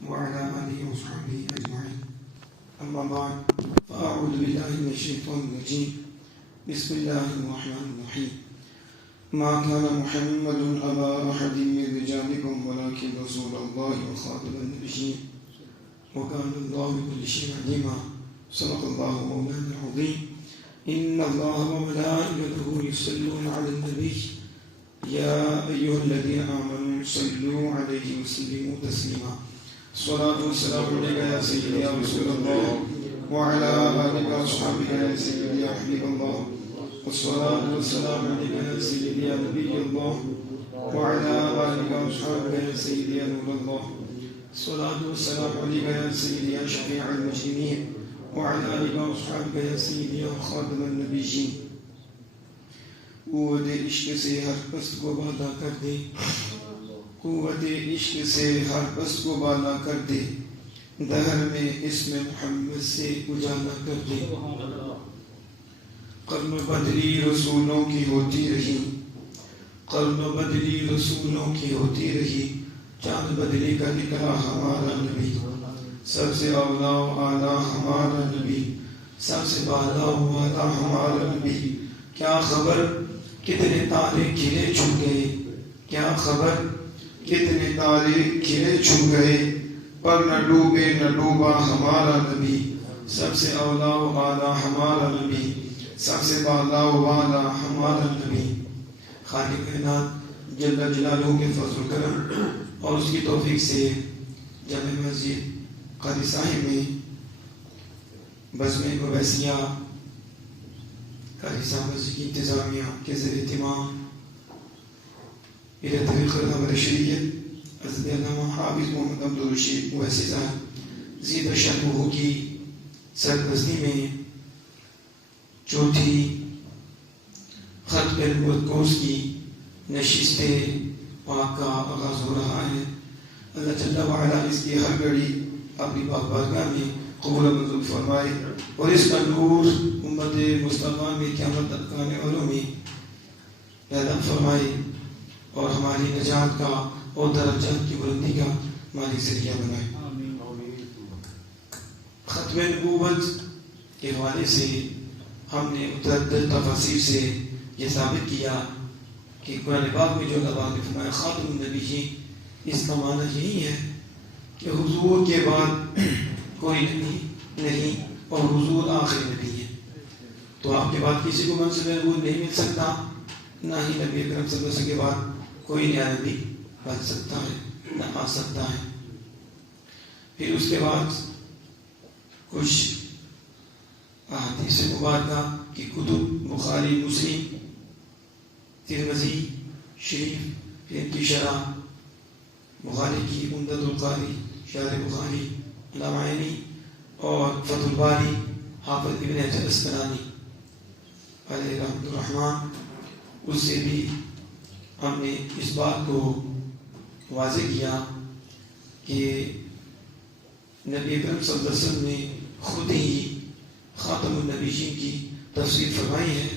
وعلى آله وصحبه أجمعين. أما بعد فأعوذ بالله من الشيطان الرجيم. بسم الله الرحمن الرحيم. ما كان محمد أبا أحد من رجالكم ولكن رسول الله وخاتم النبيين وكان الله بكل شيء عليما. صدق الله مولانا العظيم. إن الله وملائكته يصلون على النبي يا أيها الذين آمنوا صلوا عليه وسلموا تسليما. الصلاة والسلام عليك يا سيدي يا رسول الله وعلى آلك وأصحابك يا سيدي يا حبيب الله. والصلاة والسلام عليك يا سيدي يا نبي الله وعلى آلك وأصحابك يا سيدي يا نور الله. الصلاة والسلام عليك يا سيدي يا شفيع المسلمين وعلى آلك وأصحابك يا سيدي يا خاتم النبيين. قوت عشق سے ہر پست کو بالا کر دے، قوت عشق سے ہر پست کو بالا کر دے، دہر میں اسم محمد سے اجالا کر دے. قرن بدری رسولوں کی ہوتی رہی، قرن بدری رسولوں کی ہوتی رہی، چاند بدری کا نکلا ہمارا نبی. سب سے اولا و اعلیٰ ہمارا نبی، سب سے بالا و اعلیٰ ہمارا نبی. کیا خبر کتنے تارے کھلے چھو گئے، کیا خبر کتنے تارے کھلے چھو گئے، پر نہ ڈوبے نہ ڈوبا ہمارا نبی. سب سے اولا و اعلیٰ ہمارا نبی، سب سے بالا و اعلیٰ ہمارا نبی. خالق کائنات جل جلالہ کے فضل و کرم اور اس کی توفیق سے جامع مسجد قاضی صاحب میں بزم اویسیہ قاضی صاحب مسجد کی انتظامیہ کے زیر اہتمام میرے طریق خبر شریعت حضرت علامہ حافظ محمد عبدالرشید اویسی صاحب زیب شرمہ کی سرپرستی میں چوتھی ختم نبوت کورس کی نشست پاک کا آغاز ہو رہا ہے. اللہ جل وعلا اس کی ہر گھڑی اپنی پاک بارگاہ میں قبول و منظور فرمائے اور اس کا نور امت مصطفیٰ میں قیامت تک آنے والوں میں پیدا فرمائے اور ہماری نجات کا اور درجات کی بلندی کا مالک ذریعہ بنائے. ختم نبوت کے حوالے سے ہم نے متعدد تفاسیر سے یہ ثابت کیا کہ قرآن پاک میں جو اللہ پاک نے فرمایا خاتم النبیین، اس کا معنی یہی ہے کہ حضور کے بعد کوئی نبی نہیں اور حضور آخری نبی ہے. تو آپ کے بعد کسی کو منصب نبوت نہیں مل سکتا، نہ ہی نبی اکرم صلی اللہ علیہ وسلم کے بعد کوئی نیا نبی بن سکتا ہے، نہ آ سکتا ہے. پھر اس کے بعد کچھ احادیث مبارکہ کی کتب بخاری، مسلم، ترمذی شریف، پھر ان کی شرح بخاری کی عمدۃ القاری، شرح بخاری علامہ عینی اور فتح الباری حافظ ابن حجر اسقلانی علیہ رحمۃ الرحمن. اس سے بھی ہم نے اس بات کو واضح کیا کہ نبی اکرم صلی اللہ علیہ وسلم نے خود ہی خاتم النبیین کی تفسیر فرمائی ہے.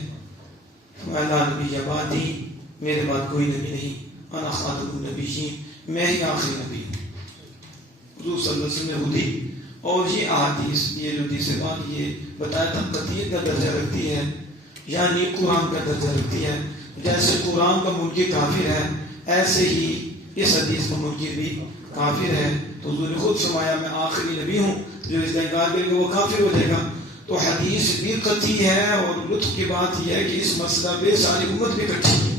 لا نبی بعدی، میرے بعد کوئی نبی نہیں، انا خاتم النبیین، میں ہی آخری نبی ہوں. حضور صلی اللہ علیہ وسلم نے خود ہی. اور یہ احادیث، یہ جو تیسری بات یہ بتایا تھا، قطعیت کا درجہ رکھتی ہے، یعنی قرآن کا درجہ رکھتی ہے. جیسے قرآن کا منکر کافر ہے، ایسے ہی اس حدیث کا منکر بھی کافر ہے. تو حضور نے خود فرمایا میں آخری نبی ہوں، جو اس کا انکار کرے گا وہ کافر ہو جائے گا. تو حدیث بھی قطعی ہے اور لطف کی بات یہ ہے کہ اس مسئلہ پہ ساری امت بھی اکٹھی ہے.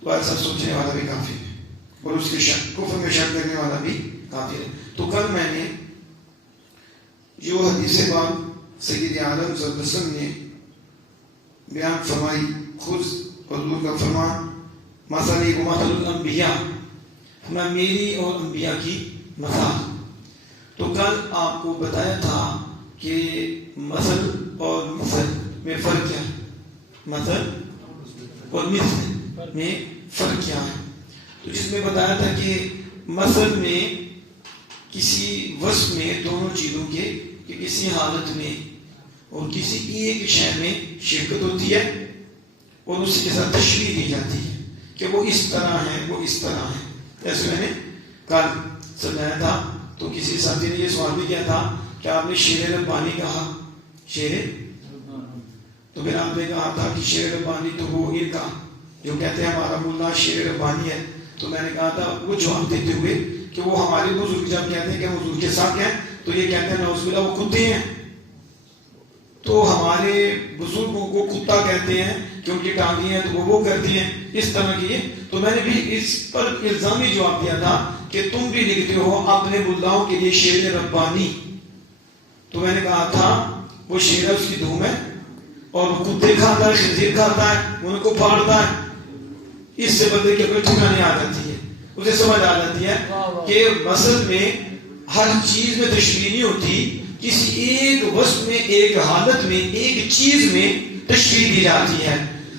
تو ایسا سوچنے والا بھی کافر ہے اور اس کے کفر میں شک کرنے والا بھی کافر ہے. تو کل میں نے جو حدیث بات سید عالم صلی اللہ علیہ وسلم نے بیان فرمائی، خود حضور کا فرمان مثلی و مثل الانبیاء، میری اور انبیاء کی مثال. تو کل آپ کو بتایا تھا کہ مثل اور مثل میں فرق کیا ہے، مثل اور مثل میں فرق کیا ہے. تو جس میں بتایا تھا کہ مثل میں کسی وصف میں دونوں چیزوں کے کہ کسی حالت میں اور کسی ایک شے میں شرکت ہوتی ہے اور اس کے ساتھ تشریح دی جاتی ہے کہ وہ اس طرح ہے، وہ اس طرح ہے. جیسے میں نے کل سمجھایا تھا تو کسی ساتھی نے یہ سوال بھی کیا تھا کہ آپ نے شیر ربانی کہا، شیر، تو پھر آپ نے کہا تھا کہ شیر ربانی تو وہ ان کا جو کہتے ہیں ہمارا ملا شیر ربانی ہے، تو میں نے کہا تھا وہ جواب دیتے ہوئے کہ وہ ہمارے بزرگ جب کہتے ہیں کہ ہم حضور کے ساتھ ہیں تو یہ کہتے ہیں نعوذ باللہ وہ کتے ہیں، تو ہمارے بزرگوں کو کتا کہتے ہیں کہ ان کی ٹانگیں ہیں تو وہ کرتی ہیں اس طرح کی. تو میں نے بھی اس پر الزامی جواب دیا تھا کہ تم بھی لکھتے ہو اپنے ملاؤں کے لیے شیر ربانی، تو میں نے کہا تھا وہ شیر ہے اس کی دھوم ہے اور وہ کتے کھاتا ہے، خنزیر کھاتا ہے، ان کو پھاڑتا ہے. اس سے بندے کی کوئی ٹھکانے آ جاتی ہے، اسے سمجھ آ جاتی ہے کہ مسجد میں ہر چیز میں تشریح نہیں ہوتی، کسی ایک وصف میں، ایک حالت میں، ایک چیز میں تشریح دی جاتی ہے.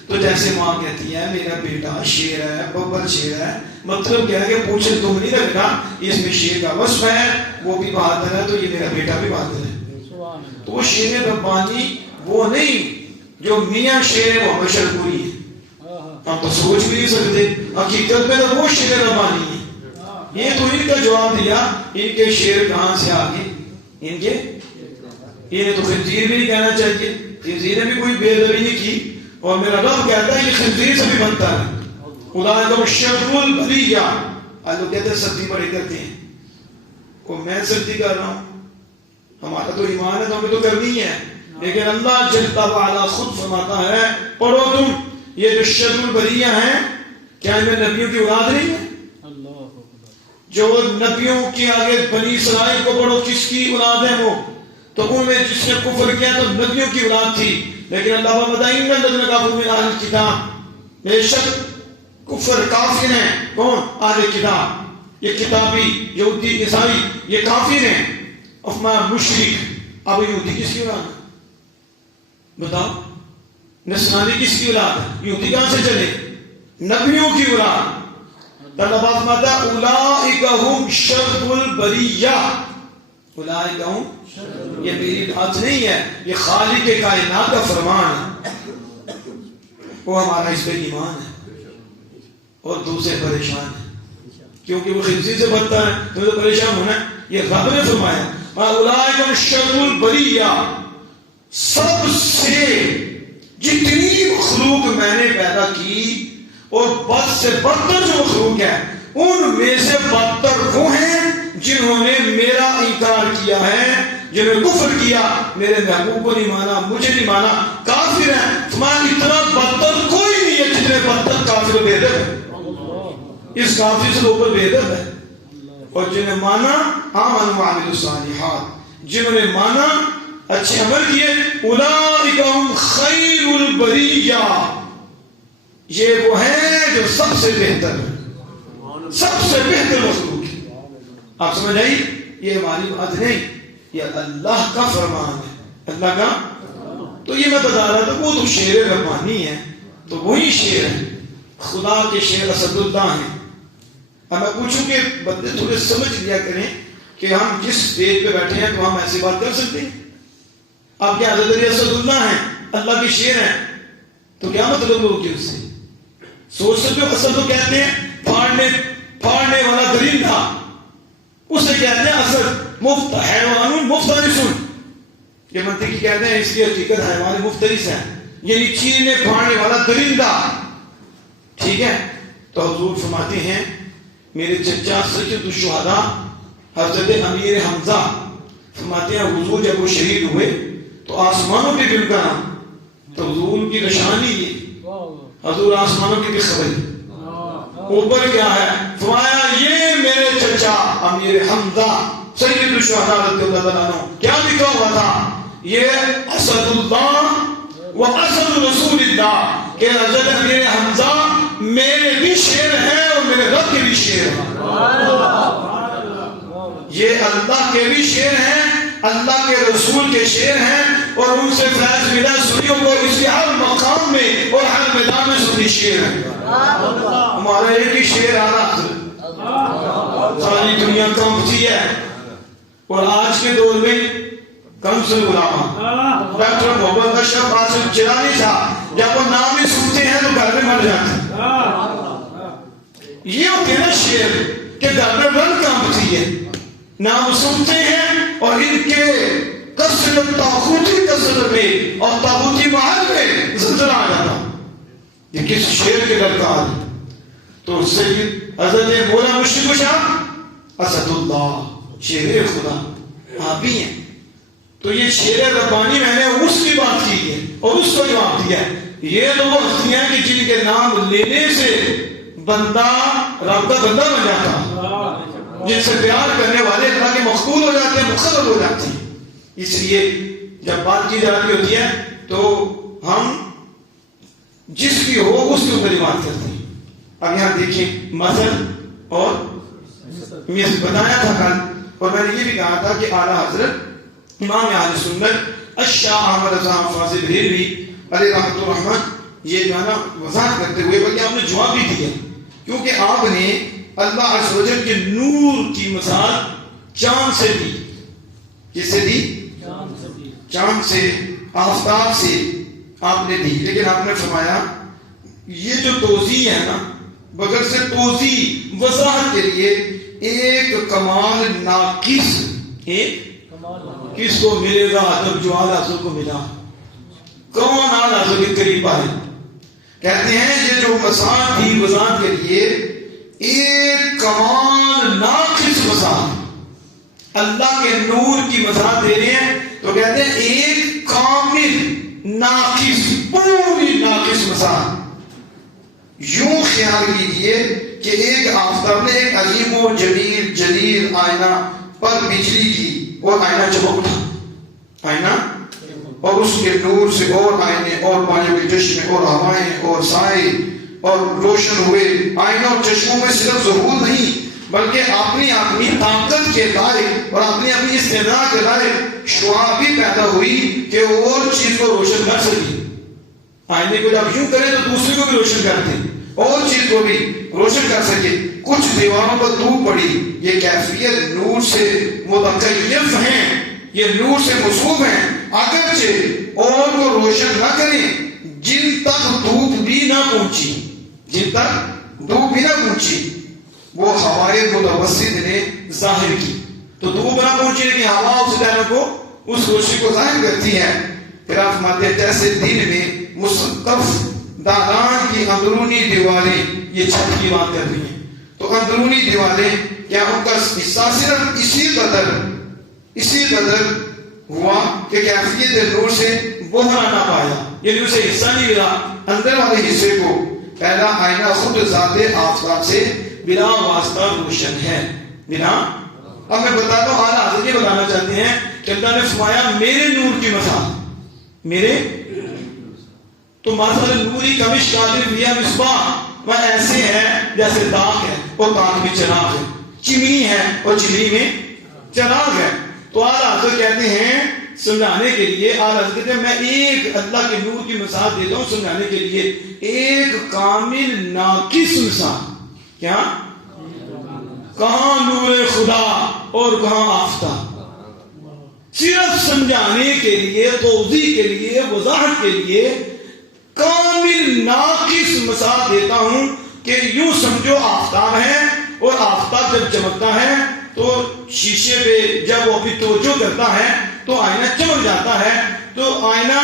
تو جیسے ماں کہتی ہے میرا بیٹا شیر ہے، ببر شیر ہے، مطلب کیا ہے کہ پوچھے تم نہیں رکھنا، اس میں شیر کا وصف ہے، وہ بھی بہادر ہے تو یہ میرا بیٹا بھی بہادر ہے. تو وہ شیر ربانی وہ نہیں جو میاں شیر محمد شرپوری ہے، ہم تو سوچ بھی نہیں سکتے، حقیقت میں تو وہ شیر ربانی ہے. یہ تو ان کا جواب دیا، ان کے شیر کہاں سے آگے، ان کے انہیں تو خنزیر بھی نہیں کہنا چاہیے، خنزیر نے بھی کوئی بے ادبی نہیں کی، اور میرا رب کہتا ہے یہ خنزیر سے بھی بنتا ہے. اولئک شر البریہ، آج لوگ کہتے ہیں سردی بڑی کرتے ہیں، کو میں سردی کر رہا ہوں، ہمارا تو ایمان ہے تو ہمیں تو کرنی ہے، لیکن اللہ جل وعلا خود فرماتا ہے پڑھو تم یہ جو شر البریہ ہیں کیا ان میں نبیوں کی اولاد نہیں ہے؟ جو نبیوں کے آگے بنی اسرائیل کو پڑھو کس کی اولاد ہے وہ، تو ان میں جس نے کفر کیا تو نبیوں کی اولاد تھی. لیکن اللہ بتائیں الذین کفروا من اہل الکتاب، بے شک کفر کافر ہیں، کون؟ اہل کتاب، یہ کتابی یہودی عیسائی یہ کافر ہیں. افما مشرک، اب یہودی کس کی اولاد ہے بتاؤ؟ نصرانی کس کی اولاد ہے؟ یہودی کہاں سے چلے؟ نبیوں کی اولاد. اللہ بات ماتا اولئک هم شر البریہ، اولئک هم، یہ میری بات نہیں ہے، یہ خالق کائنات کا فرمان ہے. وہ ہمارا اس پہ ایمان ہے اور دوسرے پریشان ہیں کیونکہ وہ خنزیر سے بنتا ہے تو پریشان ہونا ہے. یہ رب نے فرمایا اولئک هم شر البریہ، سب سے جتنی مخلوق میں نے پیدا کی اور بد سے بدتر جو مخلوق ہے ان میں سے بدتر وہ ہیں جنہوں نے میرا انکار کیا ہے، جنہوں نے کفر کیا، میرے محبوب کو نہیں مانا، مجھے نہیں مانا، کافر ہیں. تمہارا اتنا بدتر کوئی نہیں ہے جتنے بدتر کافر بے ادب ہے، اس کافر سے اوپر بے ادب ہے. اور جنہیں مانا آمنوا وعملوا الصالحات، جنہوں نے مانا اچھے عمل کیے، اولئک هم خیر البریہ، یہ وہ ہیں جو سب سے بہتر ہے، سب سے بہتر مخلوق ہے. آپ سمجھ آئی؟ یہ ہماری بات نہیں، یہ اللہ کا فرمان ہے، اللہ کا. تو یہ میں بتا رہا تھا وہ تو شیر ربانی ہے، تو وہی شیر ہے، خدا کے شیر اسد اللہ ہیں. اب میں پوچھوں کہ بندے تھوڑے سمجھ لیا کریں کہ ہم جس اسٹیج پہ بیٹھے ہیں تو ہم ایسی بات کر سکتے ہیں. آپ کیا حضرت علی اسد اللہ ہیں، اللہ کے شیر ہیں، تو کیا مطلب ہوگی اس سے؟ سوچ سکتے ہو؟ اسد تو کہتے ہیں پھاڑنے والا درندہ، اسے کہتے ہیں اسد. مفت حیوان مفترس، یہ منطقی کہتے ہیں اس کی حقیقت حیوان مفترس ہے، یعنی چیرنے پھاڑنے والا درندہ. ٹھیک ہے، تو حضور فرماتے ہیں میرے چچا سید الشہداء حضرت امیر حمزہ فرماتے ہیں حضور جب وہ شہید ہوئے تو آسمانوں کے دل کا نام، تو حضور کی نشانی یہ، حضور آسمانوں کی بھی خبر اوپر کیا ہے، فرمایا یہ میرے چچا امیر حمزہ سید الشہداء رضی اللہ عنہ کیا لکھا ہوا تھا، یہ اسد اللہ و اسد رسول اللہ، کہ حضرت امیر حمزہ میرے بھی شیر ہیں اور میرے رب کے بھی شیر ہیں. یہ اللہ کے بھی شیر ہیں، اللہ کے رسول کے شیر ہیں، اور ان سے فیض ملا سنیوں کو اس کے ہر مقام میں اور ہر میدان میں سنی شیر ہیں. ہمارا ایک ہی شیر آ رہا، ساری دنیا کانپتی ہے. اور آج کے دور میں کمسل علماء ڈاکٹر محمد اشرف قاسم چرانی تھا، جب وہ نام ہی سنتے ہیں تو گھر میں مر جاتے ہیں. یہ ہوتے ہیں نا شیر کہ گھر میں رن آتی ہے، نام سنتے ہیں اور ان کے کثرت طاغوتی کثرت میں اور طاغوتی محل میں زلزلہ آ جاتا. یہ کس شیر کے درکار ہے؟ تو سید حضرت مولا مشرق شاہ اسد اللہ شیر خدا آپ بھی ہیں. تو یہ شیر ربانی میں نے اس کی بات کی ہے اور اس کو جواب دیا ہے. یہ تو وہ ہستیاں کہ جن کے نام لینے سے بندہ رب کا بندہ بن جاتا، جن سے پیار کرنے والے اللہ کے مقبول ہو جاتے ہیں، مقرب ہو جاتے ہیں. اس لیے جب بات کی جا رہی ہوتی ہے تو ہم جس کی ہو اس کے اوپر بات کرتے ہیں. اب یہاں دیکھیں مثل اور میں بتایا تھا کل، اور میں نے یہ بھی کہا تھا کہ اعلیٰ حضرت امام اہل سنت الشاہ احمد رضا فاضل بریلوی علیہ رحمۃ الرحمن یہ جو ہے نا وضاحت کرتے ہوئے بلکہ آپ نے جواب بھی دیا، کیونکہ آپ نے اللہ عز و جل کے نور کی مثال چاند سے دی. کس سے دی؟ چاند سے، آفتاب سے آپ نے دی. لیکن آپ نے فرمایا یہ جو توضیح ہے نا، بغیر سے توضیح وضاحت کے لیے ایک کمال ناقص، ایک کس کو ملے گا جب جو اعلیٰ حضرت کو ملا؟ کون اعلیٰ حضرت کے قریب آئے؟ کہتے ہیں یہ جو مثال تھی وضاحت کے لیے ایک کمال ناقص مثال، اللہ کے نور کی مثال دے رہے ہیں تو کہتے ہیں ایک کامل ناقص، پوری ناقص مثال. یوں خیال کیجئے کہ ایک آفتاب نے ایک عظیم و جلیل آئینہ پر بجلی کی اور آئینہ چمک اٹھا، آئینہ اور اس کے نور سے اور آئینے اور پانی کے چشمے اور ہوائیں اور سائے اور روشن ہوئے. آئینہ اور چشموں میں صرف ظہور نہیں بلکہ اپنی طاقت کے لائق اور اپنی استعداد کے لائق شعاع بھی پیدا ہوئی کہ اور چیز کو روشن کر سکی. آئینے کو جب یوں کریں تو دوسرے کو بھی روشن کرتے اور چیز کو بھی روشن کر سکے. کچھ دیواروں پر دھوپ پڑی، یہ کیفیت نور سے متکیف ہیں، یہ نور سے مصحوب ہیں، اگرچہ اور کو روشن نہ کریں جن تک دھوپ بھی نہ پہنچی، جن تک دھوپ بھی نہ پہنچی. وہ ہوائے متوسط نے ظاہر کی. تو دھوپ نہ پہنچی لیکن ہوا اس طرح کو اس روشنی کو ظاہر کرتی ہے. پھر آپ فرماتے ہیں جیسے دن میں مسقف دالان کی اندرونی دیواریں، یہ چھت کی بات کر رہی ہیں، تو اندرونی دیواریں کیا ان کا حصہ صرف اسی قدر ہوا کہ کیفیت نور سے بہرا نہ پایا، یعنی اسے حصہ نہیں ملا. اندر والے حصے کو پہلا آئینہ خود ذات آفتاب سے بلا واسطہ روشن ہے، بنا. اب میں بتاتا ہوں اعلیٰ حضرت یہ بتانا چاہتے ہیں کہ اللہ نے فرمایا میرے نور کی مثال، میرے تو مثل نوری کمشکات فیہا مصباح، وہ ایسے ہے جیسے داغ ہے اور داغ میں چراغ ہے، چمنی ہے اور چمنی میں چراغ ہے. تو اعلیٰ حضرت کہتے ہیں سمجھانے کے لیے، اعلیٰ حضرت کہتے ہیں میں ایک اللہ کے نور کی مثال دیتا ہوں سمجھانے کے لیے، ایک کامل ناقص مثال. کیا؟ کہاں نور خدا اور کہاں آفتاب. صرف سمجھانے کے لیے، توضیح کے لیے، وضاحت کے لیے کامل ناقص مثال دیتا ہوں کہ یوں سمجھو آفتاب ہے اور آفتاب جب چمکتا ہے تو شیشے پہ جب وہ اپنی توجہ کرتا ہے تو آئینہ چمک جاتا ہے. تو آئینہ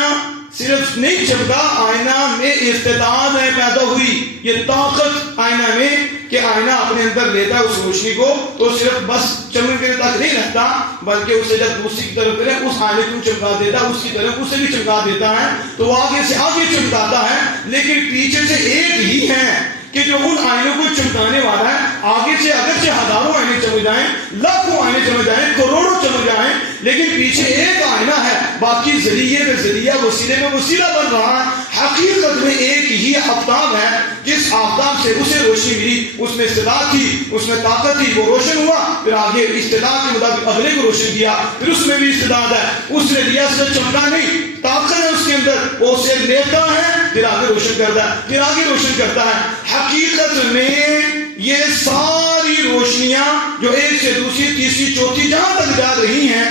صرف نہیں چمکا، آئینہ میں استعداد ہے پیدا ہوئی، یہ طاقت آئینہ میں کہ آئینہ اپنے اندر لیتا ہے اس روشنی کو، تو صرف بس چمکنے تک نہیں رہتا بلکہ اسے جب دوسری کی طرف کرے اس آئینے کو چمکا دیتا ہے، اس کی طرف اسے بھی چمکا دیتا ہے. تو وہ آگے سے آگے چمکاتا ہے لیکن پیچھے سے ایک ہی ہے کہ جو ان آئینوں کو چمکانے والا ہے. آگے سے اگرچہ ہزاروں آئینے چمک جائیں، لاکھوں آئینے چمک جائیں، کروڑوں چمک جائیں، لیکن پیچھے ایک آئینہ ہے، باقی ذریعے میں ذریعہ، وسیلے میں وسیلہ بن رہا ہے. حقیقت میں ایک ہی آفتاب ہے، جس آفتاب سے اسے روشنی ملی، اس میں استعداد تھی، اس میں طاقت تھی، وہ روشن ہوا. پھر آگے استعداد کے مطابق اگلے کو روشن کیا، پھر اس میں بھی استعداد ہے، اس نے لیا سے چمکا نہیں، طاقت ہے اس کے اندر، وہ اسے لیتا ہے پھر آگے روشن کرتا ہے، پھر آگے روشن کرتا ہے. حقیقت میں یہ ساری روشنیاں جو ایک سے دوسری تیسری چوتھی جہاں تک جا رہی ہیں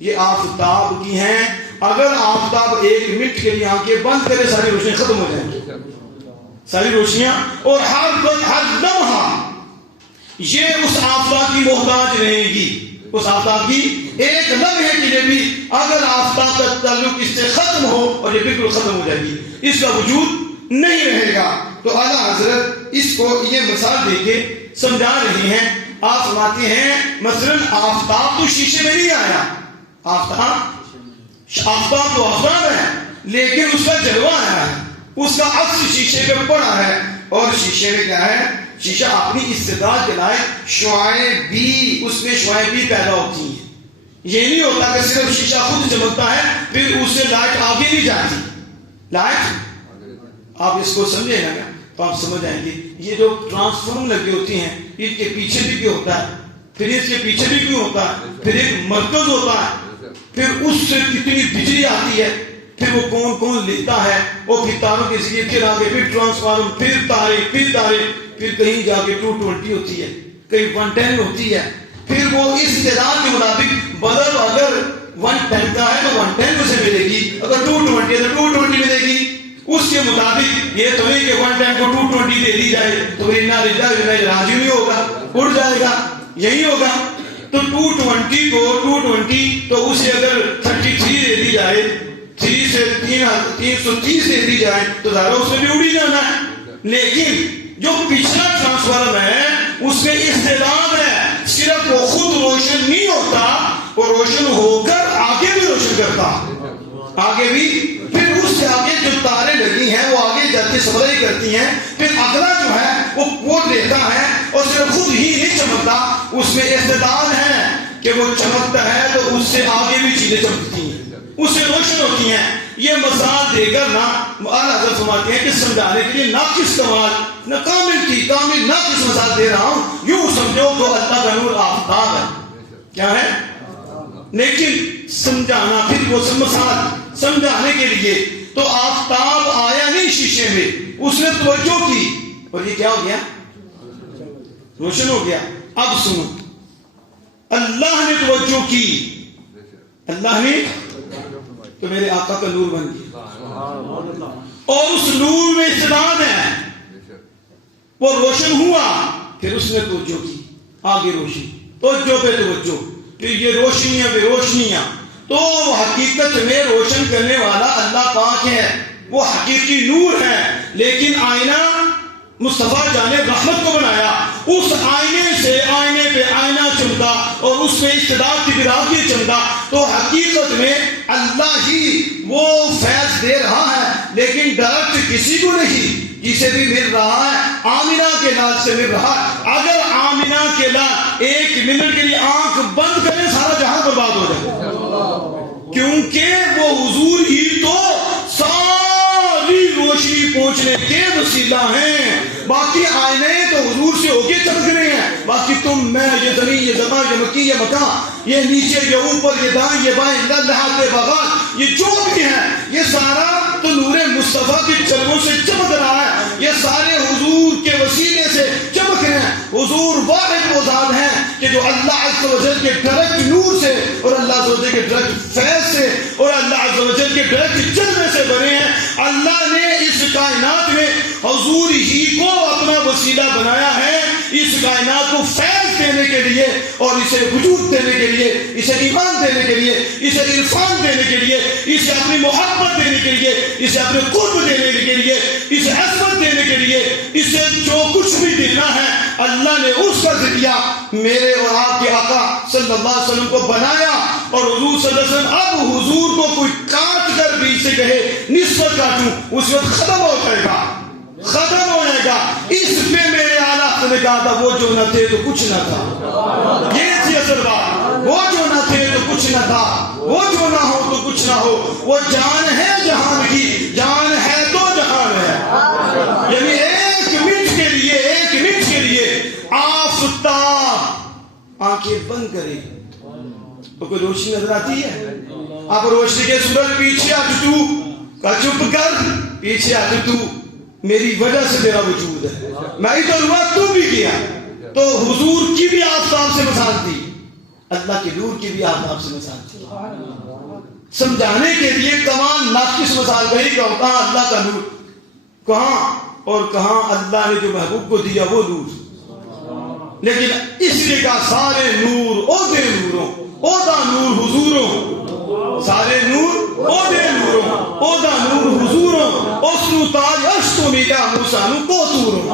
یہ آفتاب کی ہیں. اگر آفتاب ایک منٹ کے لیے آنکھیں بند کرے ساری روشنیاں ختم ہو جائیں گی، ساری روشنیاں. اور ہر لمحہ یہ اس آفتاب کی محتاج رہے گی. اس آفتاب کی ایک لمحے کے لیے بھی اگر آفتاب کا تعلق اس سے ختم ہو اور یہ بالکل ختم ہو جائے گی, اس کا وجود نہیں رہے گا. تو اعلیٰ حضرت اس کو یہ مثال دے کے سمجھا رہی ہیں. آپ فرماتے ہیں مثلا آفتاب تو شیشے میں نہیں آیا, آفتاب تو آفتاب ہے لیکن اس کا جلوہ آیا ہے, اس کا عکس شیشے پہ پڑا ہے. اور شیشے میں کیا ہے؟ شیشہ اپنی استعداد کے لائق شعاعیں بھی, اس میں شعاعیں بھی پیدا ہوتی ہیں. یہ نہیں ہوتا کہ صرف شیشہ خود چمکتا ہے پھر اس سے لائٹ آگے نہیں جاتی. لائٹ آپ اس کو سمجھے نا تو آپ سمجھ آئیں گے. یہ جو ٹرانسفارم لگے ہوتی ہیں ان کے پیچھے بھی کیوں ہوتا ہے, پھر اس کے پیچھے بھی کیوں ہوتا ہے, پھر ایک مرکز ہوتا ہے, پھر اس سے کتنی بجلی آتی ہے, پھر وہ کون کون لیتا ہے, اور پھر تاروں کے ذریعے پھر آگے پھر ٹرانسفارم, پھر تارے, پھر کہیں جا کے 220 ہوتی ہے, کہیں 110 ہوتی ہے. پھر وہ اس تعداد کے مطابق بلب اگر 110 کا ہے تو 110 اسے ملے گی, اگر 220 ہے تو 220 ملے گی. اس کے مطابق یہ تو نہیں کہ 110 کو 220 دے دی جائے تو راضی نہیں ہوگا, اڑ جائے گا, یہی ہوگا. تو 220 کو 220 تو اسے اگر 33 دے دی جائے, 3 سے 330 دے دی جائے تو ظاہر اس میں بھی اڑی جانا ہے. لیکن جو پچھلا ٹرانسفارم ہے اس میں استعداد ہے, صرف وہ خود روشن نہیں ہوتا, وہ روشن ہو کر آگے بھی روشن کرتا, آگے بھی. پھر اس سے آگے جو تاریں لگی ہیں وہ آگے جاتی سپلائی کرتی ہیں. پھر اگلا جو ہے وہ لیتا ہے اور صرف خود ہی نہیں چمکتا, اس میں استعداد ہے کہ وہ چمکتا ہے تو اس سے آگے بھی چیزیں چمکتی ہیں, اس سے روشن ہوتی ہیں. یہ مثال دے کر نا اعلیٰ حضرت فرماتے ہیں کہ سمجھانے کے لیے ناقص کمال نہ کامل ناقص مثال دے رہا ہوں. یوں سمجھو تو اللہ کا نور آفتاب ہے, کیا ہے, لیکن سمجھانا پھر وہ مثال سمجھانے کے لیے تو آفتاب آیا نہیں شیشے میں, اس نے توجہ کی اور یہ کیا ہو گیا, روشن ہو گیا. اب سنو, اللہ نے توجہ کی, اللہ نے تو میرے آقا کا نور بن گیا, اور اس نور میں استعداد ہے, وہ روشن ہوا. پھر اس نے توجہ کی, آگے روشنی, توجہ پہ توجہ, پھر یہ روشنیاں بے روشنیاں. تو حقیقت میں روشن کرنے والا اللہ پاک ہے, وہ حقیقی نور ہے. لیکن آئینہ مصطفیٰ جان رحمت کو بنایا, اس آئینے سے آئینے پہ آئینہ چمکا اور اس میں استعداد کی براقی چمکا. تو حقیقت میں اللہ ہی وہ فیض دے رہا ہے, لیکن ڈائریکٹ کسی کو نہیں. جسے بھی مل رہا ہے آمینہ کے لال سے مل رہا ہے. اگر آمینہ کے لال 1 منٹ کے لیے آنکھ بند کرے سارا جہاں برباد ہو جائے, کیونکہ وہ حضور ہی تو ساری روشنی پہنچنے کے وسیلہ ہیں. باقی آئینے تو حضور سے ہو کے چمک رہے ہیں, باقی تم میں یہ زمین یہ زمان یہ مکی یہ مکان یہ نیچے یہ اوپر یہ دائیں یہ بائیں لہٰذا بغال یہ جو بھی ہے یہ سارا تو نور مصطفیٰ کے چلوں سے چمک رہا ہے. یہ سارے حضور کے وسیلے سے چمک رہے ہیں. حضور واحد وہ ذات ہیں کہ جو اللہ عز و جل کے ڈائریکٹ نور سے اور اللہ عز و جل کے ڈائریکٹ فیض سے اور اللہ عز و جل کے ڈائریکٹ جلوے سے بنے ہیں. اللہ نے اس کائنات میں حضور ہی کو اپنا وسیلہ بنایا ہے, اس کائنات کو فیض دینے کے لیے اور اسے وجود دینے کے لیے, اسے ایمان دینے کے لیے, اسے عرفان دینے کے لیے, اسے اپنی محبت دینے کے لیے, اسے اپنے قرب دینے کے لیے, اسے عظمت دینے کے لیے, اسے جو کچھ بھی دینا ہے اللہ نے اس کا ذریعہ میرے اور آپ کے آقا صلی اللہ علیہ وسلم کو بنایا. اور حضور صلی اللہ علیہ وسلم اب حضور کو کوئی کاٹ کر بھی اسے کہے نسبت کاٹوں, اس وقت ختم ہو جائے گا, ختم ہو جائے گا. اس پہ میرے آلہ نے کہا تھا وہ جو نہ تھے تو کچھ نہ تھا. یہ تھی اصل بات, وہ جو نہ تھے تو کچھ نہ تھا, وہ جو نہ ہو تو کچھ نہ ہو. وہ جان ہے جہان کی, جان ہے تو جہان ہے. یعنی 1 منٹ کے لیے آفتاب آنکھیں بند کرے تو کوئی روشنی نظر آتی ہے. اب روشنی کے سورج پیچھے آ تو کا چپ کر, پیچھے آ تو میری وجہ سے میرا وجود ہے, میں ہی تو ہوا تو بھی کیا. تو حضور کی بھی آفتاب سے مثال تھی, اللہ کے نور کی بھی آفتاب سے مثال تھی. سمجھانے کے لیے کمال ناقص مثال گئی, کہاں اللہ کا نور, کہاں اور کہاں اللہ نے جو محبوب کو دیا وہ نور. لیکن اس لیے کہا سارے نور عہدے نوروں، عہدہ نور حضوروں، سارے نور عہدے نوروں، عہدہ نور حضوروں، اس نو تاج عرش تو ملا موسیٰ نو کوتوروں۔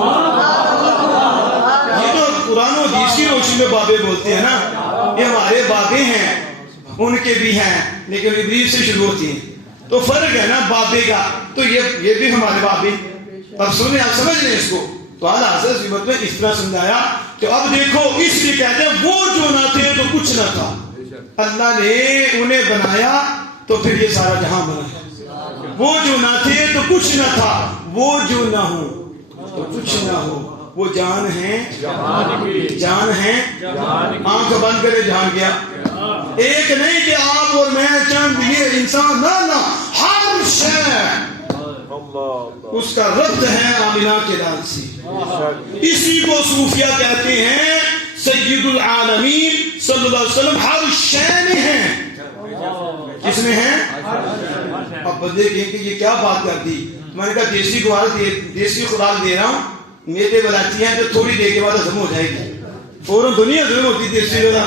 یہ تو قرآن و حدیث کی روشنی میں بابے بولتے ہیں نا، یہ ہمارے بابے ہیں، ان کے بھی ہیں لیکن ابلیس سے شروع ہوتی ہیں، تو فرق ہے نا بابے کا، تو یہ بھی ہمارے بابے۔ اب سنیں، آپ سمجھ لیں اس کو۔ تو اعلیٰ حضرت سیمت میں اس طرح سمجھایا کہ اب دیکھو، اس لیے کہتے ہیں وہ جو نہ تھے تو کچھ نہ تھا، اللہ نے انہیں بنایا تو پھر یہ سارا جہاں بنا۔ وہ جو نہ تھے تو کچھ نہ تھا، وہ جو نہ ہو تو کچھ نہ ہو، وہ جان ہیں، جان ہیں، آنکھ بند کرے جان گیا۔ ایک نہیں کہ آپ اور میں چند یہ انسان، نہ ہر شے اس کا ربط ہے آمنہ کے لال سے۔ اسی کو صوفیہ کہتے ہیں سید العالمین صلی اللہ علیہ وسلم ہر شے میں ہیں۔ کس میں ہیں؟ اب بندے کہیں کہ یہ کیا بات کر دی؟ میں نے کہا دیسی خوراک دے رہا ہوں، میرے ولایتی ہیں تو تھوڑی دیر کے بعد ہضم ہو جائے گی، فوراً دنیا ہضم ہوتی دیسی والا،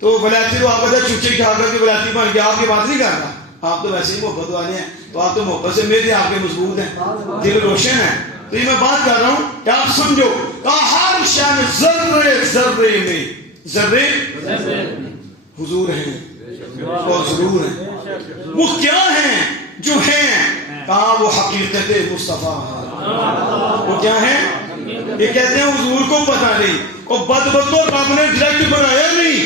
تو ولایتی تو آپ کا چوچے کھا کر کے ولایتی بن گیا، آپ کی بات نہیں کرنا، آپ تو ویسے ہی محبت والے ہیں، تو آپ تو محبت سے میرے آپ کے مضبوط ہیں، دل روشن ہے۔ تو یہ میں بات کر رہا ہوں کہ آپ سمجھو کہ ہر شے میں ذرے ذرے میں ذرے حضور ہیں اور ضرور ہیں۔ وہ کیا ہیں جو ہیں؟ کہا وہ حقیقت مصطفیٰ ہے۔ وہ کیا ہیں؟ یہ کہتے ہیں حضور کو پتہ نہیں، اور بدبختوں رب نے ڈائریکٹ بنایا نہیں،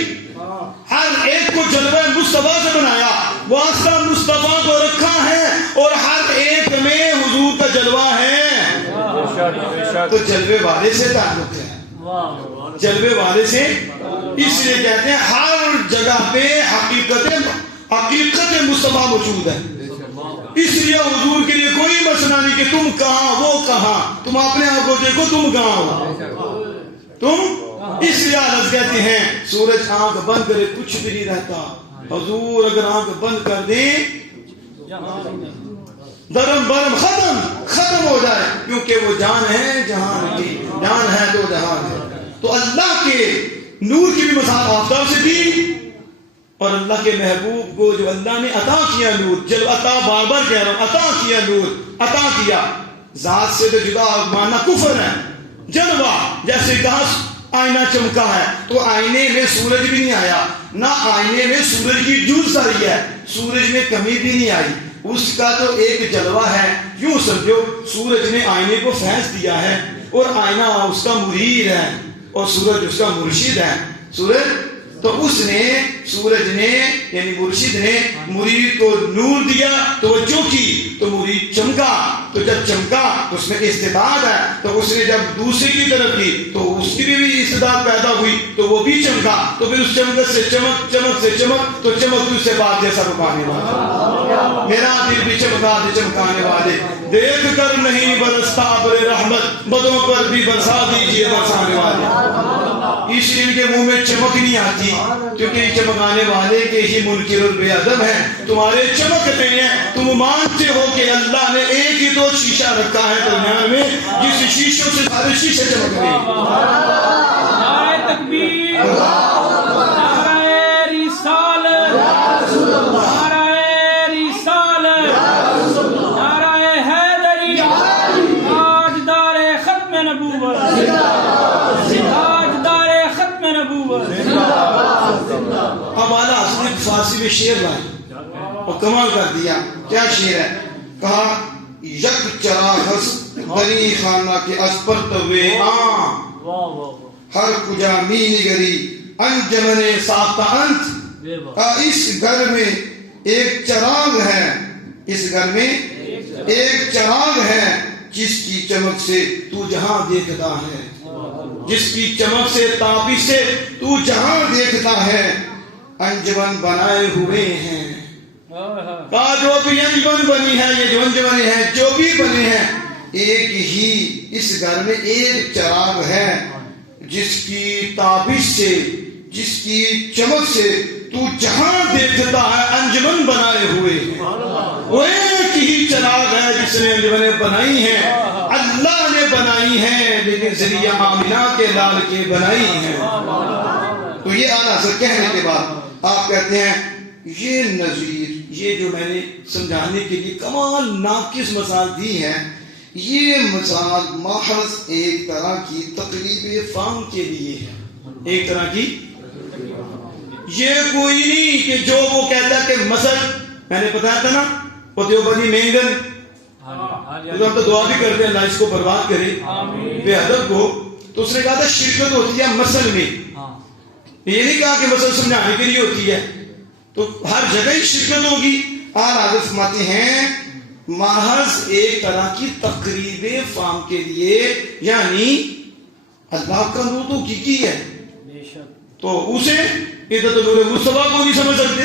ہر ایک کو جلوہ مصطفیٰ سے بنایا، واسطہ مصطفیٰ کو رکھا ہے، اور ہر ایک میں حضور کا جلوہ ہے۔ تو جلوے والے سے تعلق ہے، جلوے والے سے، اس لیے کہتے ہیں ہر جگہ پہ حقیقت مصطفیٰ موجود ہے۔ اس لیے حضور کے لیے کوئی مسئلہ نہیں کہ تم کہاں وہ کہاں، تم اپنے آپ کو دیکھو تم کہاں ہو تم۔ اس لیے حضرت کہتے ہیں سورج آنکھ بند کرے کچھ بھی نہیں رہتا، حضور اگر آنکھ بند کر دیں درم برم ختم ہو جائے، کیونکہ وہ جان ہے جہان کی، جان ہے تو جہان ہے۔ تو اللہ کے نور کی بھی مثال آفتاب سے دی، اور اللہ کے محبوب کو جو اللہ نے عطا کیا نور، جب عطا بار بار کہہ رہا ہوں، عطا کیا نور، عطا کیا، ذات سے تو جدا ماننا کفر ہے۔ جلوہ جیسے کہا آئینہ چمکا ہے، تو آئینے میں سورج بھی نہیں آیا، نہ آئینے میں سورج کی جوز آئی ہے، سورج میں کمی بھی نہیں آئی، اس کا تو ایک جلوہ ہے۔ یوں سمجھو سورج نے آئینے کو فیض دیا ہے، اور آئینہ اس کا مرید ہے، اور سورج اس کا مرشد ہے۔ سورج نے یعنی مرشد نے مرید کو نور دیا، توجہ کی تو مرید چمکا، تو جب چمکا تو اس میں استعداد ہے، تو اس نے جب دوسرے کی طرف کی تو اس کی بھی استعداد پیدا ہوئی، تو وہ بھی چمکا، تو پھر اس چمک سے چمک سے چمک، تو چمک تو سے بات جیسا رکانے والا، میرا دل بھی چمکا دے چمکانے والے، دیکھ کر نہیں برستا ابر رحمت، بدوں پر بھی برسا دیجئے برسانے والے۔ اس لیے ان کے منہ میں چمک نہیں آتی، کیونکہ یہ چمکانے والے کے ہی منکر بے ادب ہیں، تمہارے چمکتے ہیں، تم مانتے ہو کہ اللہ نے ایک ہی دو شیشہ رکھا ہے درمیان میں، جس شیشوں سے سارے شیشے چمک رہے ہیں۔ نعرہ تکبیر، نعرہ رسالت، نعرہ رسالت، نعرہ حیدری، تاجدار ختم نبوت، تاجدار ختم نبوت۔ اب اعلیٰ حضرت فارسی میں شعر لائے اور کمال کر دیا۔ کیا شعر ہے؟ کہا یک چراغس بنی خانہ کے از پرتوے آن، ہر کجا می نگری انجمن ساختہ انت۔ اس گھر میں ایک چراغ ہے، اس گھر میں ایک چراغ ہے، جس کی چمک سے تو جہاں دیکھتا ہے، جس کی چمک سے تابش سے تو جہاں دیکھتا ہے، انجمن بنائے ہوئے ہیں۔ کہا جو بھی انجمن بنی ہے، یہ جو انجمن ہے جو بھی بنے ہیں، ایک ہی اس گھر میں ایک چراغ ہے، جس کی تابش سے، جس کی چمک سے تو جہاں دیکھتا ہے انجمن بنائے ہوئے وہ ایک ہی چراغ ہے جس نے انجمنیں بنائی ہیں، اللہ نے بنائی ہیں، لیکن ذریعہ آمنہ کے لال کے بنائی ہیں۔ تو یہ اعلیٰ حضرت کہنے کے بعد آپ کہتے ہیں یہ نظیر، یہ جو میں نے سمجھانے کے لیے کمال ناقص مثال دی ہے، یہ مثال محض ایک طرح کی تقریب فہم کے لیے ہے، ایک طرح کی، یہ کوئی نہیں کہ جو وہ کہتا ہے کہ مثل میں نے بتایا تھا نا وہ دیوبندی مینگن، ہم تو دعا بھی کرتے ہیں اللہ اس کو برباد کرے بے ادب کو، تو اس نے کہا تھا شرکت ہوتی ہے مثل میں، یہ نہیں کہا کہ مثل سمجھانے کے لیے ہوتی ہے، تو ہر جگہ ہی شرکت ہوگی۔ اعلیٰ حضرت فرماتے ہیں محض ایک طرح کی تقریب فہم کے لیے، یعنی اللہ کا نور تو کی ہے تو اسے ادھر تو نور مصطفیٰ کو نہیں سمجھ سکتے،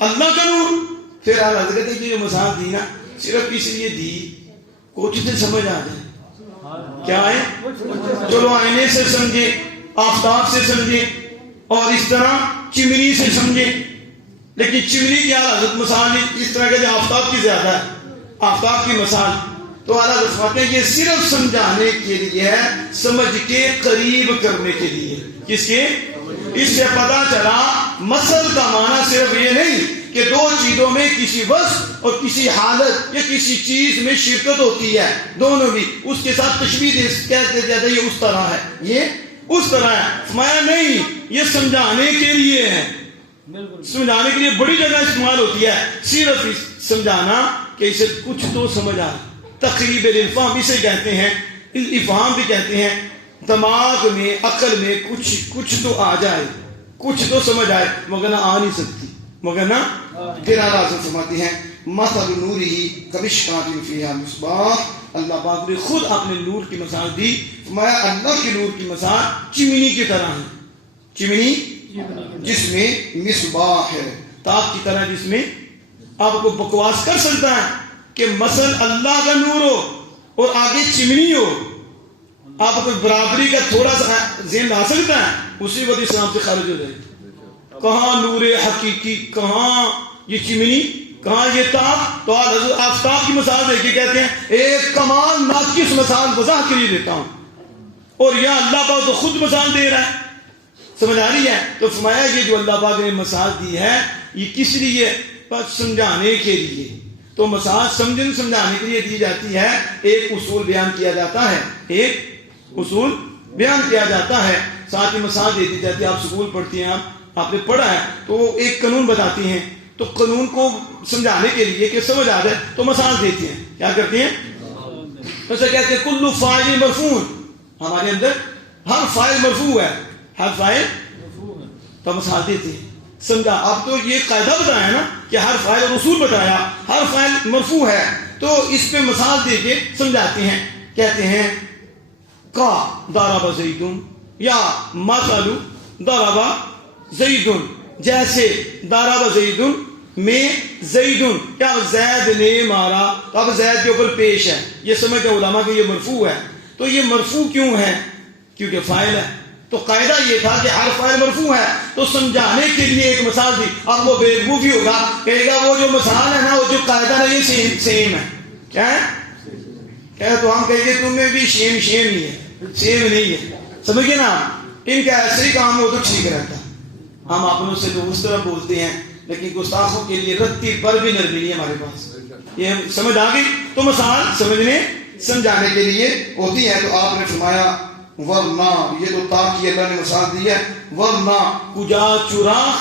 اللہ کا نور۔ پھر اعلیٰ حضرت کہتے ہیں کہ جو مثال دی نا صرف اس لیے دی کچھ سے سمجھ آ جائے، کیا ہے؟ چلو آئینے سے سمجھے، آفتاب سے سمجھے، اور اس طرح چمنی سے سمجھے، لیکن چمنی کی اعلیٰ حضرت مثال اس طرح کے آفتاب کی زیادہ ہے، آفتاب کی مثال۔ تو اعلیٰ حضرت فرماتے ہیں یہ صرف سمجھانے کے لیے ہے، سمجھ کے قریب کرنے کے لیے۔ کس کے؟ اس سے پتا چلا مثل کا معنی صرف یہ نہیں کہ دو چیزوں میں کسی وصف اور کسی حالت یا کسی چیز میں شرکت ہوتی ہے، دونوں بھی اس کے ساتھ تشبیہ کہتے جاتے یہ اس طرح ہے، یہ اس طرح ہے۔ فرمایا نہیں، یہ سمجھانے کے لیے ہے، سمجھانے کے لیے بڑی جگہ استعمال ہوتی ہے، صرف سمجھانا کہ اسے کچھ تو سمجھ آئے۔ تقریب الافہام اسے کہتے ہیں، افہام بھی کہتے ہیں، دماغ میں عقل میں کچھ تو آ جائے، کچھ تو سمجھ آئے، مگر نہ آ نہیں سکتی، مگر نہ۔ پھر اعلیٰ حضرت فرماتے ہیں مثل نورہ کمشکاۃ فیہا مصباح، اللہ پاک نے خود اپنے نور کی مثال دی، فرمایا اللہ کے نور کی مثال چمنی کی طرح ہے، چمنی جس میں مصباح ہے، تاب کی طرح، جس میں آپ کو بکواس کر سکتا ہے کہ مثل اللہ کا نور ہو اور آگے چمنی ہو، آپ کو برابری کا تھوڑا سا ذہن لا سکتا ہے، اسی وقت اسلام سے خارج ہو جائے۔ کہاں نور حقیقی، کہاں یہ چمنی، کہاں یہ تاب؟ تو حضرت آفتاب کی مثال دے کے کہتے ہیں ایک کمال ناقص مثال وضاحت کے لیے دیتا ہوں، اور یہ اللہ پاک تو خود مثال دے رہا ہے، سمجھ آ رہی ہے؟ تو فرمایا یہ جو اللہ پاک نے مثال دی ہے یہ کس لیے؟ بس سمجھانے کے لیے۔ تو مثال سمجھانے کے لیے دی جاتی ہے، ایک اصول بیان کیا جاتا ہے، ایک اصول بیان کیا جاتا ہے، ساتھ ہی مثال دے دی جاتی ہے۔ آپ سکول پڑھتی ہیں، آپ نے پڑھا ہے تو وہ ایک قانون بتاتی ہیں، تو قانون کو سمجھانے کے لیے کہ سمجھ آ جائے تو مثال دیتی ہیں، کیا کرتی ہیں؟ جیسے کہتے ہیں کل فاعل مرفوع، ہمارے اندر ہر فاعل مرفوع ہے، ہر فاعل، تو مثال دیتی ہیں، سمجھا۔ اب تو یہ قاعدہ بتایا نا کہ ہر فاعل، اور اصول بتایا ہر فاعل مرفوع ہے، تو اس پہ مثال دے کے سمجھاتے ہیں، کہتے ہیں کا ضرب زید، یا مثل ضرب زید، جیسے ضرب زید میں زید، کیا زید نے مارا، اب زید کے اوپر پیش ہے، یہ سمجھتے علماء کہ یہ مرفوع ہے۔ تو یہ مرفوع کیوں ہے؟ کیونکہ فاعل ہے، تو قاعدہ یہ تھا کہ ہر فاعل مرفوع ہے، تو سمجھانے کے لیے ایک مثال دی۔ اب وہ بیوقوفی ہوگا، کہے گا وہ جو مثال ہے نا، وہ جو قاعدہ ہے یہ سیم ہے، کیا ہے؟ کہے تو ہم کہیں گے تم میں بھی شیم ہی ہے، سیم نہیں ہے، سمجھ گئے نا؟ ان کا ایسے ہی کام ہے، وہ تو ٹھیک رہتا ہے، ہم اپنوں سے تو اس طرح بولتے ہیں، لیکن گستاخوں کے لیے رتی پر بھی نرمی نہیں ہمارے پاس۔ یہ سمجھ آ گئی؟ تو مثال سمجھانے کے لیے ہوتی ہے۔ تو آپ نے فرمایا ورنہ، یہ تو تا کی اللہ نے مثال دی ہے، ورنہ کجا چراغ،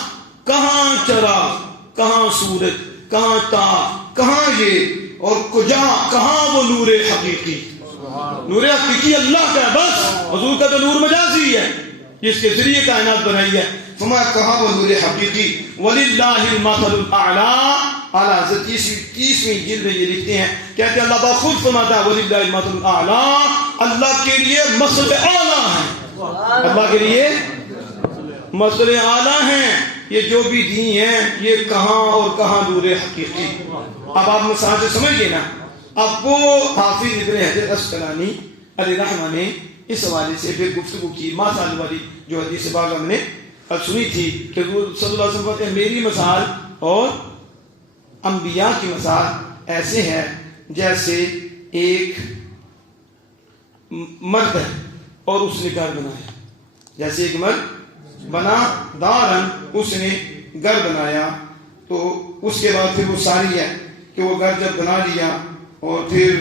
کہاں چراغ، کہاں سورج، کہاں تا، کہاں یہ، اور کجا، کہاں وہ نور حقیقی۔ نور حقیقی اللہ کا ہے، بس حضور کا تو نور مجازی ہے جس کے ذریعے کائنات بنائی ہے۔ فرمایا کہاں وہ نور حقیقی، وَلِلَّهِ الْمَثَلُ الْأَعْلَىٰ۔ اعلیٰ حضرت 30ویں جلد میں یہ لکھتے ہیں، کہتے ہیں اللہ خود فرماتا ہے وَلِلَّهِ الْمَثَلُ الْأَعْلَىٰ، اللہ کے لیے مثل اعلیٰ ہے، اللہ کے لیے مثل اعلیٰ ہیں۔ یہ جو بھی دی ہیں یہ کہاں اور کہاں نور حقیقی۔ اب آپ مثال سے سمجھ گئے نا؟ اب وہ حافظ ابن حجر اسقلانی علیہ رحمہ نے اس حوالے سے پھر گفتگو کی، ما سال والی جو حدیث پاک ہم نے سنی تھی کہ حضور صلی اللہ علیہ وسلم کہتے ہیں میری مثال اور انبیاء کی مثال ایسے ہے جیسے ایک مرد ہے اور اس نے گھر بنایا. جیسے ایک مرد بنا دارن، اس نے گھر بنایا، تو اس کے بعد پھر وہ ساری ہے کہ وہ گھر جب بنا لیا اور پھر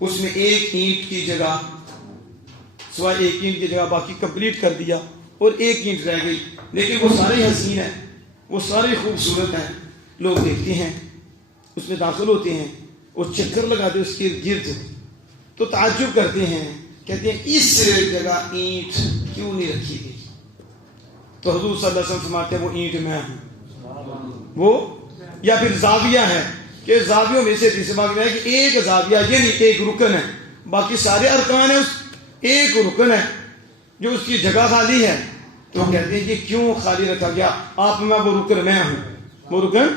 اس میں ایک اینٹ کی جگہ سوائے ایک اینٹ کی جگہ باقی کمپلیٹ کر دیا اور ایک اینٹ رہ گئی، لیکن وہ سارے حسین ہیں، وہ سارے خوبصورت ہیں. لوگ دیکھتے ہیں، اس میں داخل ہوتے ہیں اور چکر لگاتے اس کے گرد، تو تعجب کرتے ہیں، کہتے ہیں اس جگہ اینٹ کیوں نہیں رکھی گئی؟ تو حضور صلی اللہ علیہ وسلم فرماتے ہیں وہ اینٹ میں ہوں. وہ یا پھر زاویہ ہے کہ زاویوں میں سے تیسرے باغ میں ہے کہ ایک زاویہ یعنی ایک رکن ہے، باقی سارے ارکان ہیں، اس ایک رکن ہے جو اس کی جگہ خالی ہے. تو کہتے ہیں یہ کیوں خالی رکھا گیا؟ آپ میں وہ رکن میں ہوں، وہ رکن.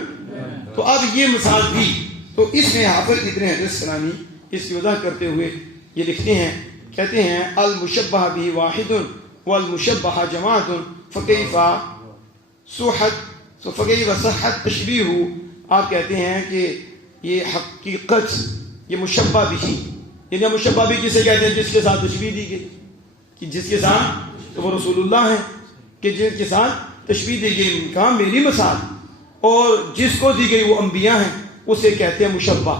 تو اب یہ مثال دی تو اس میں حافظ ابن حجر الاسقلانی اس کی وضاحت کرتے ہوئے یہ لکھتے ہیں، کہتے ہیں المشبہ به واحد والمشبہ جماعت فکیف صحت تشبیہ. آپ کہتے ہیں کہ یہ حقیقت، یہ مشبہ بھی، یعنی مشبہ بھی کسے کہتے ہیں؟ جس کے ساتھ تشبیہ دی گئی، کہ جس کے ساتھ، تو وہ رسول اللہ ہیں کہ جس کے ساتھ تشبیہ دی گئی، کہا میری مثال، اور جس کو دی گئی وہ انبیاء ہیں، اسے کہتے ہیں مشبہ،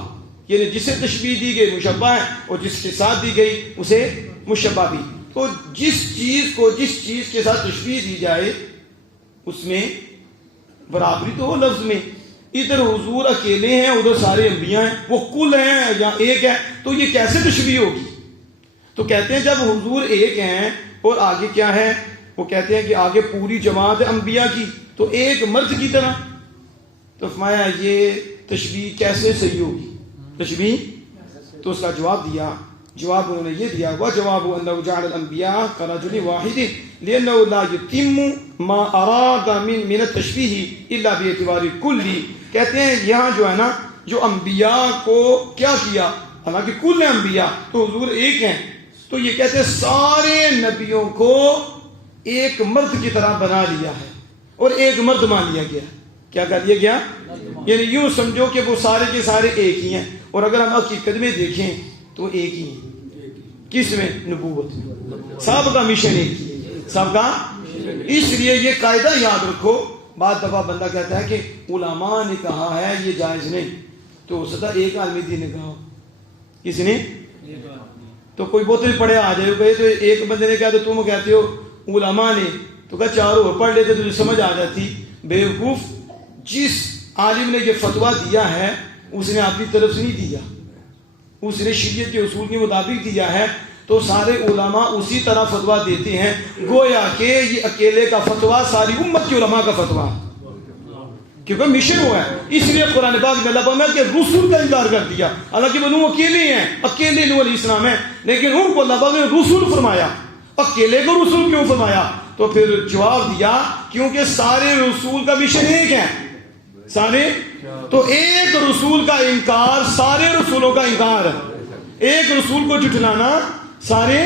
یعنی جسے تشبیہ دی گئی مشبہ ہے اور جس کے ساتھ دی گئی اسے مشبہ بھی. تو جس چیز کے ساتھ تشبیہ دی جائے اس میں برابری تو ہو لفظ میں. ادھر حضور اکیلے ہیں، ادھر سارے انبیاء ہیں، وہ کل ہیں یا ایک ہے، تو یہ کیسے تشبیہ ہوگی؟ تو کہتے ہیں جب حضور ایک ہیں اور آگے کیا ہے، وہ کہتے ہیں کہ آگے پوری جماعت انبیاء کی، تو ایک مرد کی طرح. تو فرمایا یہ تشبیہ کیسے صحیح ہوگی تشبیہ؟ تو اس کا جواب انہوں نے یہ دیا، وَجَوَابُ أَنَّهُ جَعَلَ الْأَنْبِيَاءَ كَرَجُلٍ وَاحِدٍ لِأَنَّهُ لَا يُتِمُّ مَا أَرَادَ مِنَ التَّشْبِيهِ إِلَّا بِاعْتِبَارِ الْكُلِّ. کہتے ہیں یہاں جو ہے نا، جو انبیاء کو کیا کیا، حالانکہ کل انبیاء تو حضور ایک ہیں، تو یہ کہتے ہیں سارے نبیوں کو ایک مرد کی طرح بنا لیا ہے اور ایک مرد مان لیا گیا. کیا کر دیا گیا؟ یعنی یوں سمجھو کہ وہ سارے کے سارے ایک ہی ہیں، اور اگر ہم حقیقت میں دیکھیں تو ایک ہی ہیں. کس میں؟ نبوت میں. سب کا مشن ایک ہی ہے، سب کا. اس لیے یہ قاعدہ یاد رکھو. بعض دفعہ بندہ کہتا ہے کہ علماء نے کہا ہے یہ جائز نہیں، تو ہو سکتا ایک عالم دین نے کہا، کس نے؟ تو کوئی بہت پڑھے آ جائے گئے، تو ایک بندے نے کہا تو تم کہتے ہو علماء نے، تو کہا چاروں اور پڑھ لیتے تجھے سمجھ آ جاتی. بیوقوف، جس عالم نے یہ فتویٰ دیا ہے اس نے اپنی طرف سے نہیں دیا، اس نے شریعت کے اصول کے مطابق دیا ہے، تو سارے علماء اسی طرح فتویٰ دیتے ہیں، گویا کہ یہ اکیلے کا فتویٰ ساری امت کے علماء کا فتویٰ ہے، کیونکہ مشن ہوا ہے. اس لیے قرآن پاک میں اللہ فرمایا کہ رسول کا انکار کر دیا، حالانکہ وہ نوح اکیلے ہیں، اکیلے نوح علیہ السلام ہیں، لیکن ان کو اللہ پاک نے رسول فرمایا. اکیلے کو رسول کیوں فرمایا؟ تو پھر جواب دیا کیونکہ سارے رسول کا مشن ایک ہے، سارے. تو ایک رسول کا انکار سارے رسولوں کا انکار ہے، ایک رسول کو جھٹلانا سارے،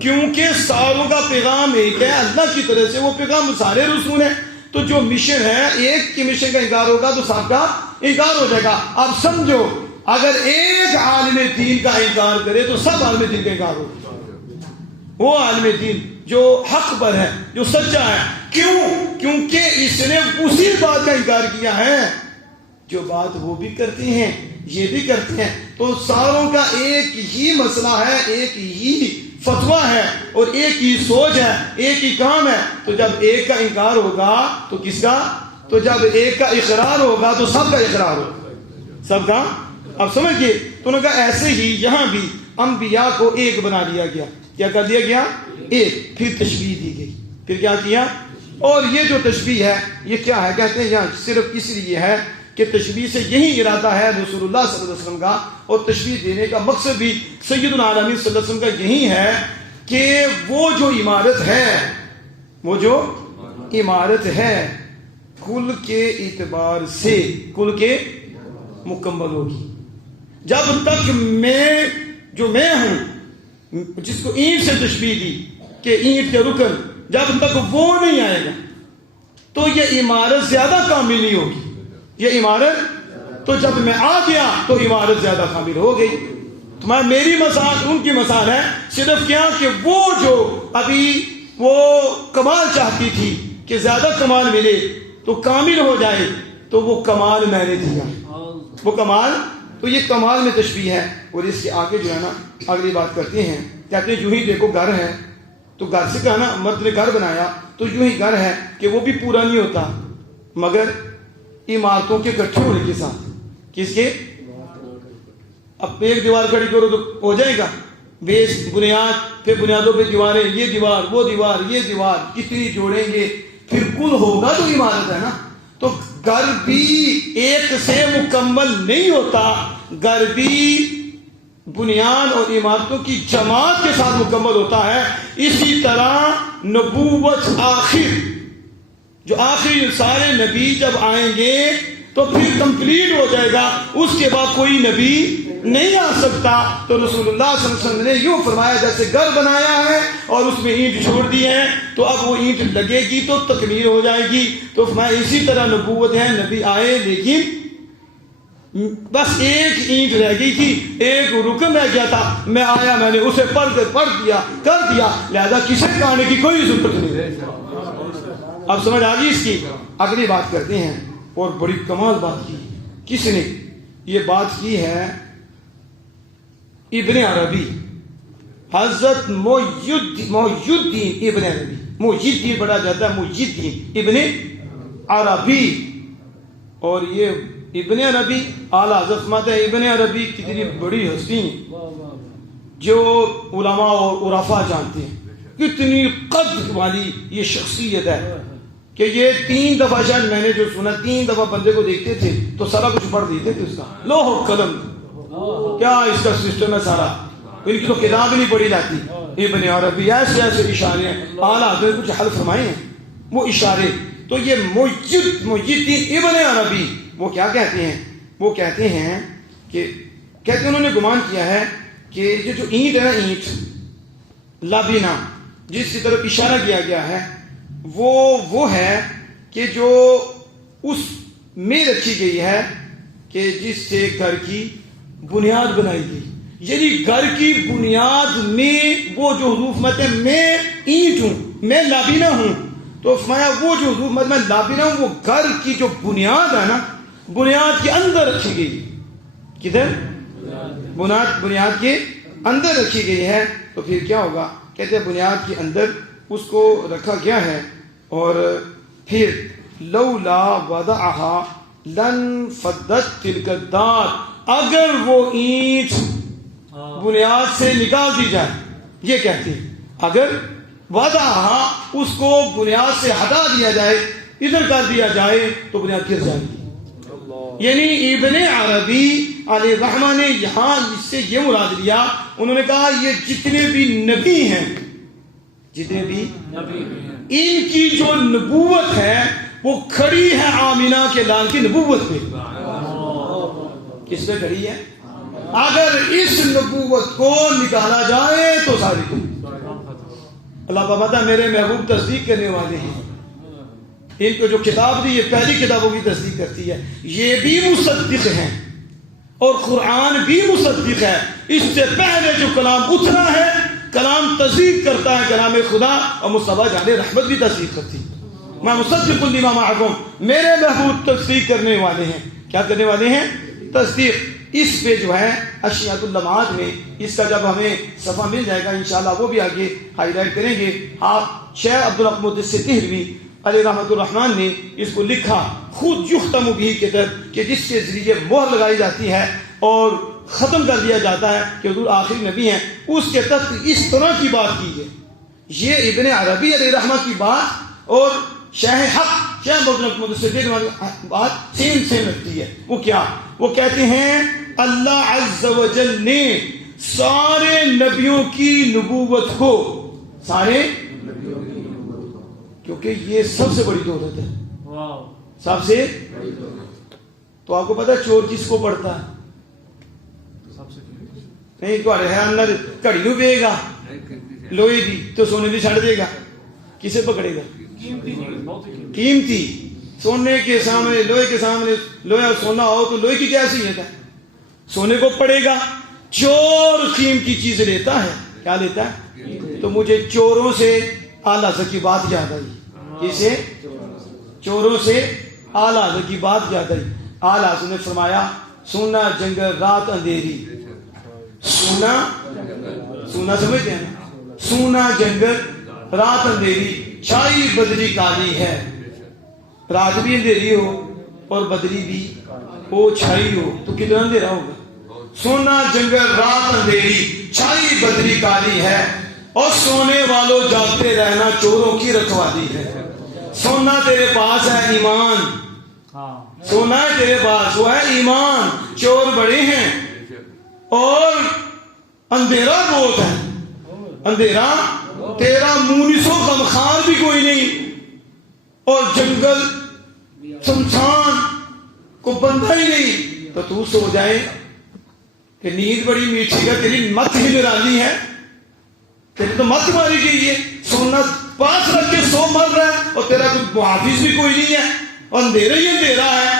کیونکہ ساروں کا پیغام ایک ہے اللہ کی طرف سے، وہ پیغام سارے رسول ہیں. تو جو مشن ہے ایک کی مشن کا انکار ہوگا تو سب کا انکار ہو جائے گا. اب سمجھو اگر ایک عالم دین کا انکار کرے تو سب عالم دین کا انکار ہوگا. وہ عالم دین جو حق پر ہے، جو سچا ہے. کیوں؟ کیونکہ اس نے اسی بات کا انکار کیا ہے جو بات وہ بھی کرتے ہیں یہ بھی کرتے ہیں. تو ساروں کا ایک ہی مسئلہ ہے، ایک ہی فتویٰ ہے اور ایک ہی سوچ ہے، ایک ہی کام ہے. تو جب ایک کا انکار ہوگا تو کس کا؟ تو جب ایک کا اقرار ہوگا تو سب کا اقرار ہوگا، سب کا. اب سمجھئے. تو انہوں نے کہا ایسے ہی یہاں بھی انبیاء کو ایک بنا دیا گیا. کیا کر دیا گیا؟ ایک. پھر تشبیہ دی گئی. پھر کیا کیا؟ اور یہ جو تشبیہ ہے یہ کیا ہے؟ کہتے ہیں یہاں صرف اس لیے ہے کہ تشبیہ سے یہی ارادہ ہے رسول اللہ صلی اللہ علیہ وسلم کا، اور تشبیہ دینے کا مقصد بھی سید العالمین صلی اللہ علیہ وسلم کا یہی ہے کہ وہ جو عمارت ہے، وہ جو عمارت ہے کل کے اعتبار سے کل کے مکمل ہوگی. جب تک میں ہوں، جس کو اینٹ سے تشبیہ دی کہ اینٹ کے رکن جب تک وہ نہیں آئے گا تو یہ عمارت زیادہ کامل نہیں ہوگی. یہ عمارت تو جب میں آ گیا تو عمارت زیادہ کامل ہو گئی. تو میری مثال ان کی مثال ہے صرف کیا کہ وہ جو ابھی وہ کمال چاہتی تھی کہ زیادہ کمال ملے تو کامل ہو جائے, تو وہ کمال میں نے دیا, وہ کمال. تو یہ کمال میں تشبیہ ہے. اور اس کے آگے جو ہے نا اگلی بات کرتے ہیں, کہتے ہیں یوں ہی دیکھو گھر ہے, تو گھر سے کہا نا مرد نے گھر بنایا تو یوں ہی گھر ہے کہ وہ بھی پورا نہیں ہوتا مگر عمارتوں کے اکٹھے ہونے کے ساتھ. کس کے؟ اب ایک دیوار کھڑی کرو تو ہو جائے گا, بیس بنیاد پھر بنیادوں پہ دیواریں, یہ دیوار وہ دیوار یہ دیوار کتنی جوڑیں گے پھر کل ہوگا تو عمارت ہے نا. تو گھر بھی ایک سے مکمل نہیں ہوتا, گھر بھی بنیاد اور عمارتوں کی جماعت کے ساتھ مکمل ہوتا ہے. اسی طرح نبوت آخر جو آخری سارے نبی جب آئیں گے تو پھر کمپلیٹ ہو جائے گا, اس کے بعد کوئی نبی نہیں آ سکتا. تو رسول اللہ صلی اللہ علیہ وسلم نے یوں فرمایا جیسے گھر بنایا ہے اور اس میں اینٹ چھوڑ دی ہے تو اب وہ اینٹ لگے گی تو تکمیل ہو جائے گی. تو فرمایا اسی طرح نبوت ہے, نبی آئے لیکن بس ایک اینٹ رہ گئی تھی, ایک رکن رہ گیا تھا, میں آیا میں نے اسے پڑھ دیا کر دیا, لہذا کسی کہنے کی کوئی ضرورت نہیں. اب سمجھ آ گئی اس کی. اگلی بات کرتے ہیں, اور بڑی کمال بات کی. کس نے یہ بات کی ہے؟ ابن عربی, حضرت محی الدین ابن عربی. محی الدین پڑھا جاتا ہے محی الدین ابن عربی. اور یہ ابن عربی اعلیٰ حضرت ہے. ابن عربی کتنی بڑی ہستی جو علماء اور عرفاء جانتے ہیں, کتنی قدر والی یہ شخصیت ہے کہ یہ 3 دفعہ شاید میں نے جو سنا 3 دفعہ بندے کو دیکھتے تھے تو سارا کچھ پڑھ دیتے تھے اس کا لوح و قلم, کیا اس کا سسٹم ہے سارا. ان کی تو کتاب نہیں پڑھی جاتی. ابن عربی ایسے ایسے اشارے ہیں, اعلیٰ حضرت کچھ حل فرمائے ہیں وہ اشارے. تو یہ محی الدین ابن عربی وہ کیا کہتے ہیں؟ وہ کہتے ہیں کہ انہوں نے گمان کیا ہے کہ یہ جو اینٹ ہے نا, اینٹ لابینا جس کی طرف اشارہ کیا گیا ہے وہ ہے کہ جو اس میں رکھی گئی ہے کہ جس سے گھر کی بنیاد بنائی گئی. یعنی گھر کی بنیاد میں وہ جو حروف مت ہے, میں اینٹ ہوں, میں لابینا ہوں. تو فرمایا وہ جو حروف مت میں لابینا ہوں وہ گھر کی جو بنیاد ہے نا, بنیاد کے اندر رکھی گئی. کدھر؟ بنیاد کے اندر رکھی گئی ہے. تو پھر کیا ہوگا؟ کہتے ہیں بنیاد کے اندر اس کو رکھا گیا ہے. اور پھر لولا وضعها لن فضت تلك الدار, اگر وہ اینٹ بنیاد سے نکال دی جائے, یہ کہتے ہیں اگر وضعها اس کو بنیاد سے ہٹا دیا جائے, ادھر کر دیا جائے تو بنیاد گر جائے گی. یعنی ابن عربی علیہ الرحمہ نے یہاں اس سے یہ مراد لیا, انہوں نے کہا یہ جتنے بھی نبی ہیں, جتنے بھی ان کی جو نبوت ہے وہ کھڑی ہے آمینہ کے لال کی نبوت پہ. کس پہ کھڑی ہے؟ اگر اس نبوت کو نکالا جائے تو ساری اللہ پاک میرے محبوب تصدیق کرنے والے ہیں. ان کو جو کتاب دی یہ پہلی کتابوں کی تصدیق کرتی ہے, یہ بھی مصدق ہیں اور قرآن بھی مصدق ہے. اس سے پہلے جو کلام اترا ہے کلام تصدیق کرتا ہے کلام خدا, اور مصطفیٰ جان رحمت بھی تصدیق کرتی. میں مصدق لما معکم, میرے محبوب تصدیق کرنے والے ہیں. کیا کرنے والے ہیں؟ تصدیق. اس پہ جو ہے اشیاء اللمعات میں اس کا جب ہمیں صفحہ مل جائے گا انشاءاللہ وہ بھی آگے ہائی لائٹ کریں گے. آپ شیخ عبدالرحمن السطحلوی علیہ رحمۃ الرحمن نے اس کو لکھا خود یختم بھی کے طرف کہ جس کے ذریعے مہر لگائی جاتی ہے اور ختم کر دیا جاتا ہے کہ حضور آخری نبی ہیں. اس کے تحت اس طرح کی بات کی ہے. یہ ابن عربی علیہ رحمہ کی بات اور شیخ حق شیخ عبدالرحمن والی بات سیم رکھتی ہے. وہ کیا؟ وہ کہتے ہیں اللہ عز و جل نے سارے نبیوں کی نبوت کو, سارے کیونکہ یہ سب سے بڑی دولت ہے, سب سے. تو آپ کو پتا چور کس کو پڑتا ہے؟ نہیں تو ہے اندر کڑی نو پے گا لوہے دی تو سونے دی چھڑ دے گا. کسے پکڑے گا؟ قیمتی سونے کے سامنے لوہے کے سامنے لوہے اور سونا ہو تو لوہے کی کیا حیثیت ہے؟ سونے کو پڑے گا. چور قیمتی چیز لیتا ہے، کیا لیتا ہے؟ تو مجھے چوروں سے اعلیٰ حضرت کی بات یاد آئی. کسے؟ چوروں سے اعلیٰ حضرت کی بات یاد آئی. اعلیٰ حضرت نے فرمایا سونا جنگل رات اندھیری. سونا سمجھتے ہیں نا؟ سونا جنگل رات اندھیری چھائی بدری کالی ہے. رات بھی اندھیری ہو اور بدری بھی وہ چھائی ہو تو کتنا اندھیرا ہوگا؟ سونا جنگل رات اندھیری چھائی بدری کالی ہے اور سونے والوں جاگتے رہنا چوروں کی رکھوالی ہے. سونا تیرے پاس ہے ایمان، سونا ہے تیرے پاس وہ ہے ایمان. چور بڑے ہیں اور اندھیرا بہت ہے. اندھیرا تیرا مونس و غمخوار بھی کوئی نہیں اور جنگل سمسان کو بندہ ہی نہیں. تو تو سو جائے کہ نیند بڑی میٹھی ہے، تیری مت ہی نرالی ہے، تیری تو مت ماری گئی ہے. سونا پاس رکھ کے سو مر رہا ہے اور تیرا کوئی محافظ بھی کوئی نہیں ہے اور اندھیرا ہی اندھیرا ہے.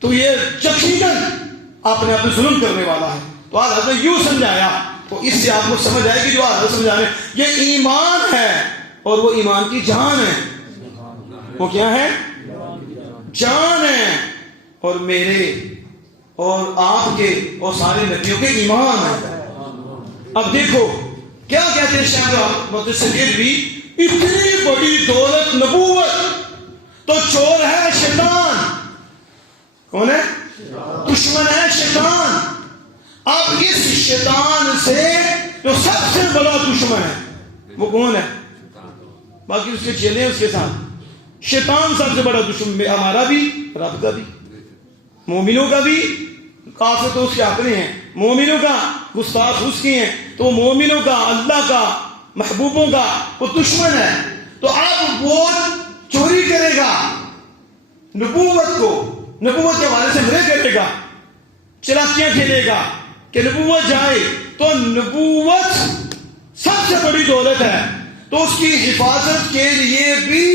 تو یہ یقیناً اپنے آپ میں ظلم کرنے والا ہے. تو آج حضرت یوں سمجھایا تو اس سے آپ کو سمجھ آئے گی جو حضرت سمجھا رہے ہیں یہ ایمان ہے اور وہ ایمان کی جان ہے. وہ کیا ہے؟ جان ہے. اور میرے اور آپ کے اور سارے نبیوں کے ایمان ہے. اب دیکھو کیا کہتے ہیں شاہ محدث بھی اتنی بڑی دولت نبوت تو چور ہے شیطان. کون ہے؟ دشمن ہے شیطان. اب اس شیطان سے جو سب سے بڑا دشمن ہے وہ کون ہے؟ باقی اس کے چیلے ہیں اس کے ساتھ. شیطان سب سے بڑا دشمن ہمارا بھی، رب کا بھی، مومنوں کا بھی. کافر تو اس کے اپنے ہیں، مومنوں کا گستاخ اس کی ہیں. تو مومنوں کا، اللہ کا، محبوبوں کا وہ دشمن ہے. تو اب وہ چوری کرے گا نبوت کو، نبوت کے حوالے سے مرے کرے گا، چلاکیاں کھیلے گا کہ نبوت جائے. تو نبوت سب سے بڑی دولت ہے تو اس کی حفاظت کے لیے بھی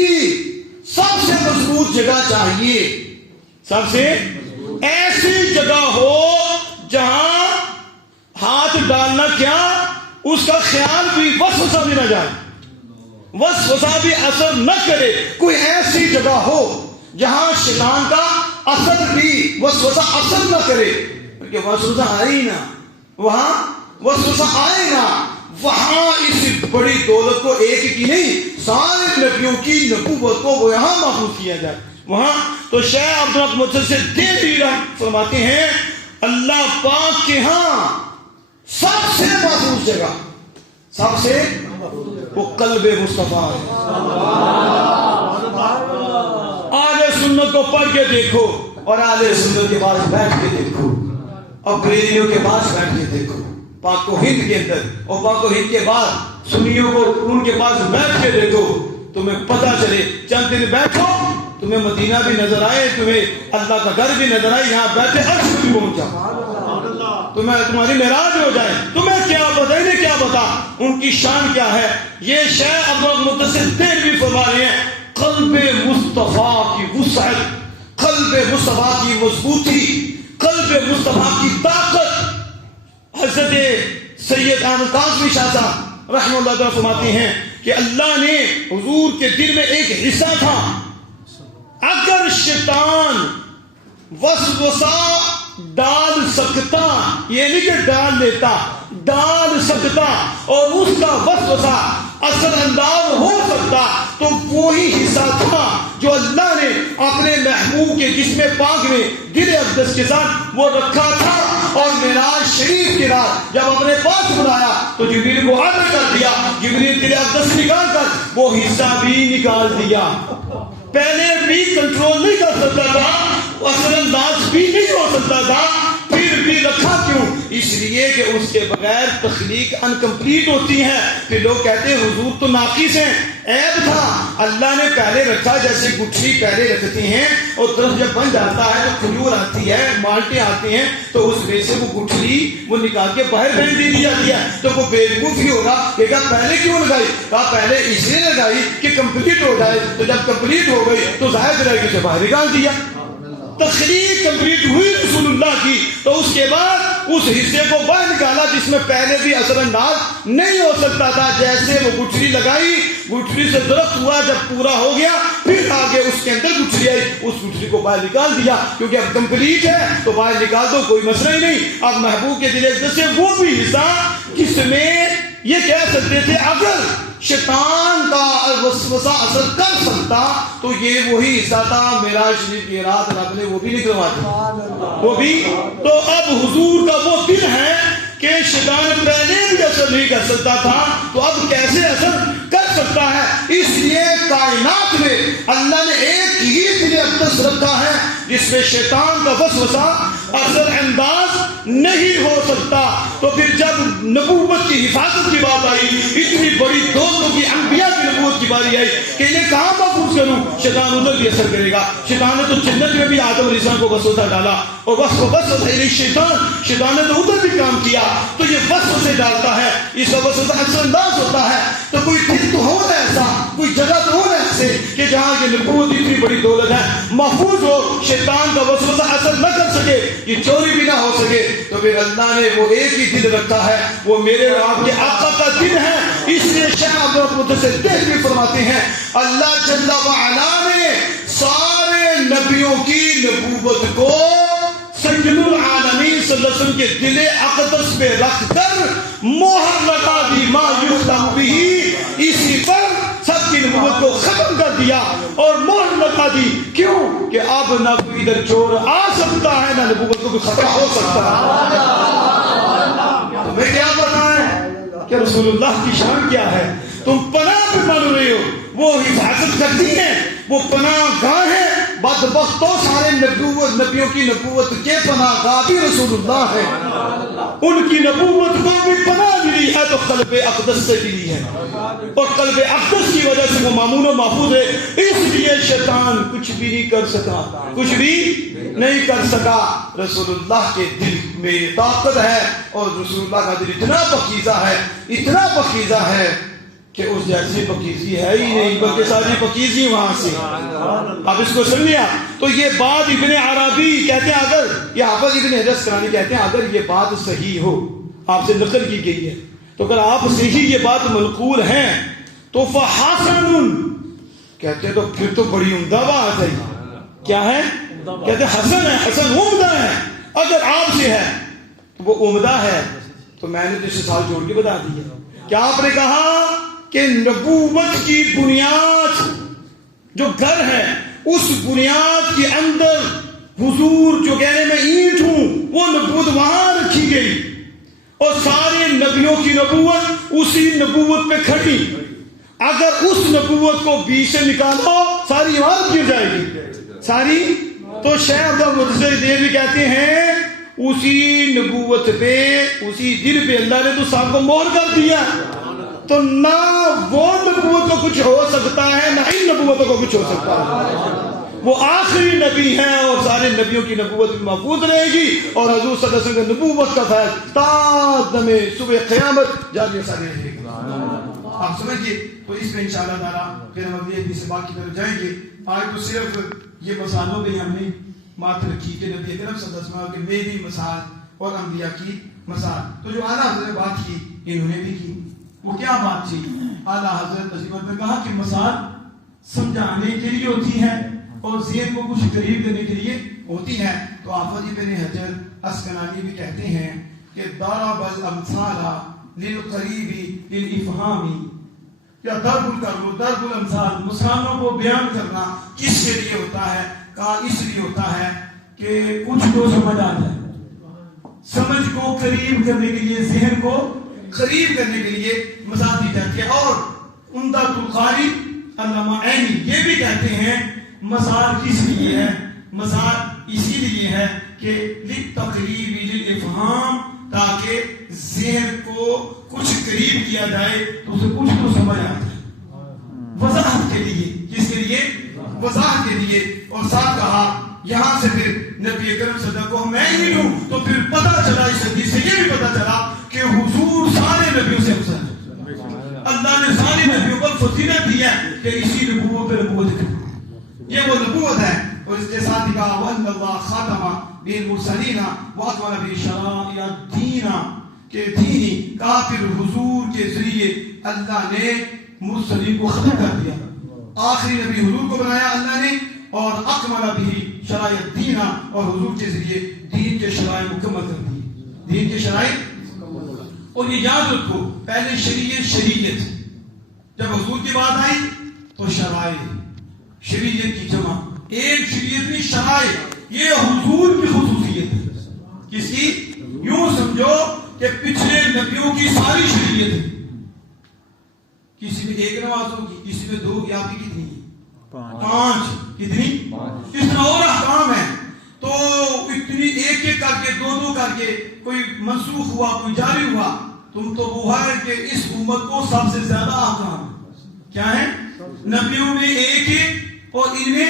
سب سے مضبوط جگہ چاہیے. سب سے ایسی جگہ ہو جہاں ہاتھ ڈالنا کیا اس کا خیال بھی وسوسہ بھی نہ جائے، وسوسہ بھی اثر نہ کرے. کوئی ایسی جگہ ہو جہاں شیطان کا اثر بھی وسوسہ اثر نہ کرے. کیونکہ وسوسہ آئے ہی نہ، وہاں وسوسہ آئے نہ. وہاں اس بڑی دولت کو ایک کی نہیں سارے نبیوں کی نبوت کو وہ یہاں محفوظ کیا جائے وہاں. تو شیخ عبدالرحمن سے دے فرماتے ہیں اللہ پاک کے ہاں سب سے محفوظ جگہ، سب سے وہ قلب مصطفیٰ ہے. اہل سنت کو پڑھ کے دیکھو اور اہل سنت کے پاس بیٹھ کے دیکھو اور بریلیوں کے پاس بیٹھ کے دیکھو. پاک و ہند کے اندر اور پاک و ہند کے بعد سنیوں کو ان کے پاس بیٹھ کے دیکھو، تمہیں پتہ چلے. چند دن بیٹھو تمہیں مدینہ بھی نظر آئے، تمہیں اللہ کا گھر بھی نظر آئے، یہاں بیٹھے عرش بھی پہنچ جاؤ، تمہاری معراج ہو جائے. تمہیں کیا پتا، انہیں کیا پتا ان کی شان کیا ہے. یہ شیخ عبدالمتصدق بھی فرما رہے ہیں قلب مصطفیٰ کی وسعت، قلب مصطفیٰ کی مضبوطی، قلب مصطفیٰ کی طاقت. حضرت سید احمد قاسمی شاہ صاحب رحمہ اللہ تعالیٰ فرماتے ہیں کہ اللہ نے حضور کے دل میں ایک حصہ تھا، اگر شیطان وسوسہ ڈال سکتا، یہ نہیں کہ ڈال لیتا، ڈال سکتا اور اس کا وسوسہ اثر انداز ہو سکتا تو وہی حصہ تھا جو اللہ نے اپنے محبوب کے جسم پاک میں دل اقدس کے ساتھ وہ رکھا تھا. اور معراج شریف کی رات جب اپنے پاس بلایا تو جبریل کو عرض کر دیا، جبریل دل اقدس نکال کر وہ حصہ بھی نکال دیا. پہلے بھی کنٹرول نہیں کر سکتا تھا، اثر انداز بھی نہیں ہو سکتا تھا، پھر بھی رکھا کیوں؟ اس لیے کہ اس کے بغیر تخلیق انکمپلیٹ ہوتی ہے. پھر لوگ کہتے ہیں حضور تو ناقص ہیں. عیب تھا اللہ نے پہلے رکھا, جیسے گٹھلی پہلے رکھتی ہیں اور درخت جب بن جاتا ہے تو کھجور آتی ہے, مالٹے آتے ہیں, تو اس میں سے وہ گٹھلی وہ نکال کے باہر پھینک دی جاتی ہے. تو وہ بیوقوف ہی ہوگا کہ پہلے کیوں لگائی؟ کہا پہلے اس لیے لگائی کہ کمپلیٹ ہو جائے, تو جب کمپلیٹ ہو گئی تو ظاہر رہے کہ باہر نکال دیا. تخلیق کمپلیٹ ہوئی رسول اللہ کی, تو اس کے بعد اس حصے کو باہر نکالا جس میں پہلے بھی اثر انداز نہیں ہو سکتا تھا. جیسے وہ گٹھلی لگائی, گٹھلی سے درخت ہوا, جب پورا ہو گیا پھر آگے اس کے اندر گٹھلی آئی, اس گٹھلی کو باہر نکال دیا کیونکہ اب کمپلیٹ ہے تو باہر نکال دو, کوئی مسئلہ ہی نہیں. اب محبوب کے دل اقدس سے وہ بھی حصہ جس میں یہ کہہ سکتے تھے اگر شیطان کا وسوسہ اثر کر سکتا تو یہ وہی حصہ تھا معراج شریف کی رات رب نے وہ بھی نکلوا دیا, وہ بھی. تو اب حضور کا وہ دل ہے کہ شیطان پہلے بھی اثر نہیں کر سکتا تھا, تو اب کیسے اثر کر سکتا ہے. اس لیے کائنات میں اللہ نے ایک ہی دل اقدس رکھا ہے جس میں شیطان کا وسوسہ اثر انداز نہیں ہو سکتا. تو پھر جب نبوت کی حفاظت کی بات آئی, اتنی بڑی دوستوں کی انبیاء کی نبوت کی باری آئی کہ انہیں کہاں محفوظ کروں, شیطان ادھر بھی اثر کرے گا. شیطان نے تو جنت میں بھی آدم علیہ السلام کو وسوسہ ڈالا, اور وسوسہ شیطان نے تو ادھر بھی کام کیا, تو یہ وسوسے ڈالتا ہے, اس کا وسوسہ اثر انداز ہوتا ہے. تو کوئی دل تو ہو رہا ایسا, کوئی جگہ تو ہو رہا ایسے کہ جہاں یہ نبوت اتنی بڑی دولت ہے محفوظ ہو, شیطان کا وسوسہ اثر نہ کر سکے, یہ چوری بھی نہ ہو سکے. تو پھر اللہ نے وہ ایک ہی دل رکھا ہے, وہ میرے اور آپ کے آقا کا دل ہے. اس لیے شیخ عبدالقدس دہلوی فرماتے ہیں اللہ جل وعلا نے سارے نبیوں کی نبوت کو سید العالمین صلی اللہ علیہ وسلم کے دل اقدس پہ رکھ کر مہر لگا دی, ما یختم بہ, اسی پر سب کی نبوت کو ختم کر دیا اور مہر لگا دی. کیوں کہ اب نہ کوئی ادھر چور آ سکتا ہے, نہ نبوت کو کوئی خطرہ ہو سکتا ہے. تمہیں کیا پتا ہے کہ رسول اللہ کی شان کیا ہے؟ تم پناہ پہ مان رہے ہو, وہ حفاظت کرتی ہیں, وہ پناہ گاہ ہے. بدبختوں سارے نبیوں کی نبوت کے پناہ گاہ بھی رسول اللہ ہے. ان کی نبوت کو بھی پناہ ملی ہے تو قلب اقدس سے ملی ہے, اور قلب اقدس کی وجہ سے وہ مامون و محفوظ ہے. اس لیے شیطان کچھ بھی نہیں کر سکا, کچھ بھی نہیں کر سکا. رسول اللہ کے دل میں طاقت ہے, اور رسول اللہ کا دل اتنا پکیزہ ہے, اتنا پکیزہ ہے کہ اس جیسی پکیزی ہے ہی نہیں, بلکہ ساری پکیزی وہاں سے. اب اس کو سمجھیا. تو یہ بات ابن عربی کہتے ہیں, اگر یہ حافظ ابن حجر اسقلانی کہتے ہیں اگر یہ بات صحیح ہو, آپ سے نقل کی گئی ہے, تو اگر آپ سے ہی یہ بات منقول ہیں تو فحسن, کہتے ہیں تو پھر تو بڑی عمدہ بات ہے. کیا ہے؟ کہتے ہیں حسن ہے, حسن عمدہ ہے. اگر آپ سے ہے تو وہ عمدہ ہے. تو میں نے تو اسے سال جوڑ کے بتا دی ہے. کیا آپ نے کہا کہ نبوت کی بنیاد جو گھر ہے, اس بنیاد کے اندر حضور جو کہنے میں اینٹ ہوں, وہ نبوت وہاں رکھی گئی, اور سارے نبیوں کی نبوت اسی نبوت پہ کھڑی. اگر اس نبوت کو بیچ سے نکالو ساری عمارت گر جائے گی ساری. تو شیخ عبدالقدس دہلوی کہتے ہیں اسی نبوت پہ, اسی دل پہ اللہ نے تو سب کو مہر کر دیا, تو نہ وہ نبوت کو کچھ ہو سکتا ہے نہ ان نبوتوں کو کچھ ہو سکتا ہے. وہ آخری نبی ہیں اور سارے نبیوں کی نبوت بھی محفوظ رہے گی, اور حضور صلی اللہ علیہ وسلم کی نبوت کا فیض تا دم صبح قیامت جاری سارے رہے گا. آپ سمجھئے. تو اس میں انشاءاللہ تعالیٰ پھر ہم اگلی حدیث سے باقی طرف جائیں گے. آج تو صرف یہ مسالوں پہ ہم نے بات رکھی کہ نبی اکرم صلی اللہ علیہ وسلم کے میری مثال اور انبیاء کی مثال. تو جو اعلیٰ حضرت نے بات کی انہوں نے بھی کی. وہ کیا بات تھی؟ اعلیٰ حضرت تشریف نے کہا کہ مثال سمجھانے کے لیے ہوتی ہے اور ذہن کو کچھ قریب کرنے کے لیے ہوتی ہے. تو حافظ ابن حجر اسقلانی بھی کہتے ہیں کہ ضرب الامثال للقریب للافہام, یا ضرب الامثال, مثالوں کو بیان کرنا کس کے لیے ہوتا ہے؟ کہا اس لیے ہوتا ہے کہ کچھ تو سمجھ آ جائے, سمجھ کو قریب کرنے کے لیے, ذہن کو قریب کرنے کے لیے مثال دی جاتی ہے. اور عمدہ القاری علامہ عینی یہ بھی کہتے ہیں مثال کس لیے ہے؟ مثال اسی لیے ہے کہ للتقریب للافہام, تاکہ ذہن کو کچھ قریب کیا جائے تو اسے کچھ تو سمجھ آ جائے، وضاحت کے لیے. کس کے لیے؟ وضاحت کے لیے. اور ساتھ کہا یہاں سے پھر نبی اکرم صلی اللہ علیہ وسلم کو میں ہی ہوں، تو پھر پتہ چلا اس حدیث سے یہ بھی پتہ چلا کہ حضور سارے نبیوں سے افضل ہے. اللہ نے سارے نبیوں کو فضیلت دی ہے کہ اسی نبوت پہ نبوت کی، یہ وہ نبوت ہے. اور اس کے ساتھ ہی کہا وَأَنَّ اللَّهَ خَاتَمَ بِالْمُرْسَلِينَ وَأَكْمَلَ بِالشَّرَائِعِ الدِّينَ کہ دینی کہا پھر حضور کے ذریعے اللہ نے مرسلین کو ختم کر دیا، آخری نبی حضور کو بنایا اللہ نے، اور اکمل بھی شرائع الدین اور حضور کے ذریعے دین کے شرائع مکمل کر دی. دین کے شرائع. اور یہ یاد رکھو پہلے شریعت جب حضور کی بات آئی تو شرائع، شریعت کی جمع ایک شریعت نہیں شرائع، یہ حضور کی خصوصیت ہے. کس کی؟ یوں سمجھو کہ پچھلے نبیوں کی ساری شریعت ہے، کسی میں ایک نماز ہوگی، کسی میں 2 ہوگی، آپ کی کتنی؟ 5. کتنی؟ اس طرح اور احکام ہیں. تو اتنی ایک ایک کر کے 2 کر کے کوئی منسوخ ہوا کوئی جاری ہوا. تم تو وہ ہے کہ اس امت کو سب سے زیادہ احکام کیا ہے؟ نبیوں میں ایک اور ان میں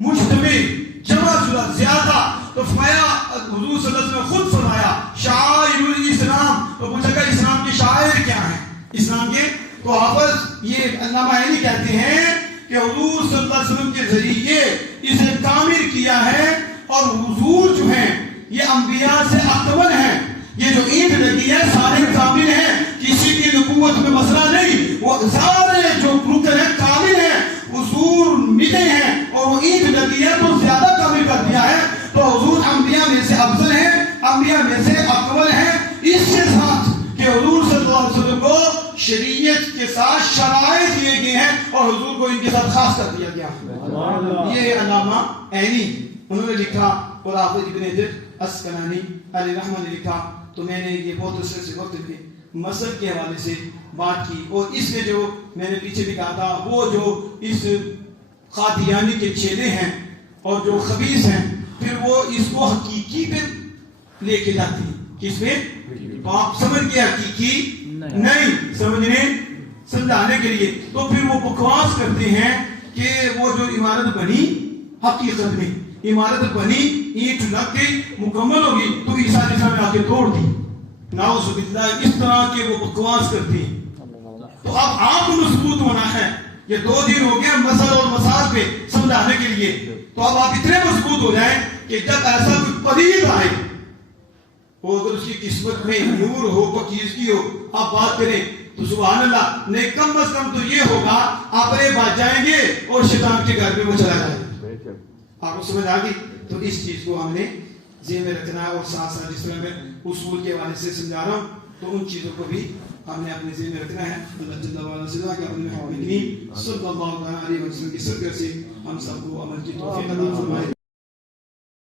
مجتمع جمع شدہ زیادہ. تو فرمایا حضور صلی اللہ علیہ وسلم خود فرمایا شعائر الاسلام. تو پوچھا کہ اسلام کے شاعر کیا ہیں؟ اسلام کے تو حافظ یہ علامہ عینی کہتے ہیں کہ حضور صلی اللہ علیہ وسلم کے ذریعے اسے کامل کیا ہے. اور حضور جو ہیں یہ انبیاء سے اکمل ہیں. یہ جو عید لگی ہے سارے کامل ہیں، کسی کی نبوت میں مسئلہ نہیں، وہ سارے جو رکن ہیں کامل ہیں. حضور ملے ہیں اور وہ عید لگی ہے تو زیادہ کامل کر دیا ہے. تو حضور انبیاء میں سے افضل ہیں، انبیاء میں سے اکمل ہیں. اس کے ساتھ کہ حضور صلی اللہ علیہ وسلم کو شریعت کے ساتھ شرائع دیے گئے ہیں اور حضور کو ان کے ساتھ خاص کر دیا گیا. یہ علامہ عینی انہوں نے لکھا اور حافظ ابن حجر اسقلانی علیہ رحمہ نے لکھا. تو میں نے یہ بہت عرصے سے وقت میں مذہب کے حوالے سے بات کی. اور اس میں جو میں نے پیچھے بھی کہا تھا وہ جو اس قادیانی کے چیلے ہیں اور جو خبیث ہیں پھر وہ اس کو حقیقی پہ لے کے جاتی ہیں. کس میں؟ آپ سمجھ کے حقیقی نہیں سمجھنے سمجھانے کے لیے. تو پھر وہ بکواس کرتے ہیں کہ وہ جو عمارت بنی حقیقت میں عمارت بنی اینٹ لگ گئی مکمل ہوگی تو عیسیٰ علیہ السلام نے آ کے توڑ دی. نعوذ باللہ اس طرح کے وہ بکواس کرتے ہیں. تو اب آپ کو مضبوط ہونا ہے. یہ 2 دن ہو گیا مسل اور مساج پہ سمجھانے کے لیے. تو اب آپ اتنے مضبوط ہو جائیں کہ جب ایسا کوئی پدید آئے وہ اگر اس کی قسمت میں نور ہو پاکیزگی ہو آپ بات کریں تو سبحان اللہ. نہیں کم از کم تو یہ ہوگا آپ بات جائیں گے اور شیطان کے گھر میں وہ چلا جائے. آپ کو سمجھ آ گئی؟ تو اس چیز کو ہم نے ذہن میں رکھنا ہے. اور ساتھ ساتھ جس طرح میں اصول کے حوالے سے سمجھا رہا ہوں تو ان چیزوں کو بھی ہم نے اپنے ذہن میں رکھنا ہے. اللہ جل وعلا سے دعا کہ اپنے محمد صلی اللہ علیہ وسلم کی صدقہ سے ہم سب کو عمل کی توفیق عطا فرمائے.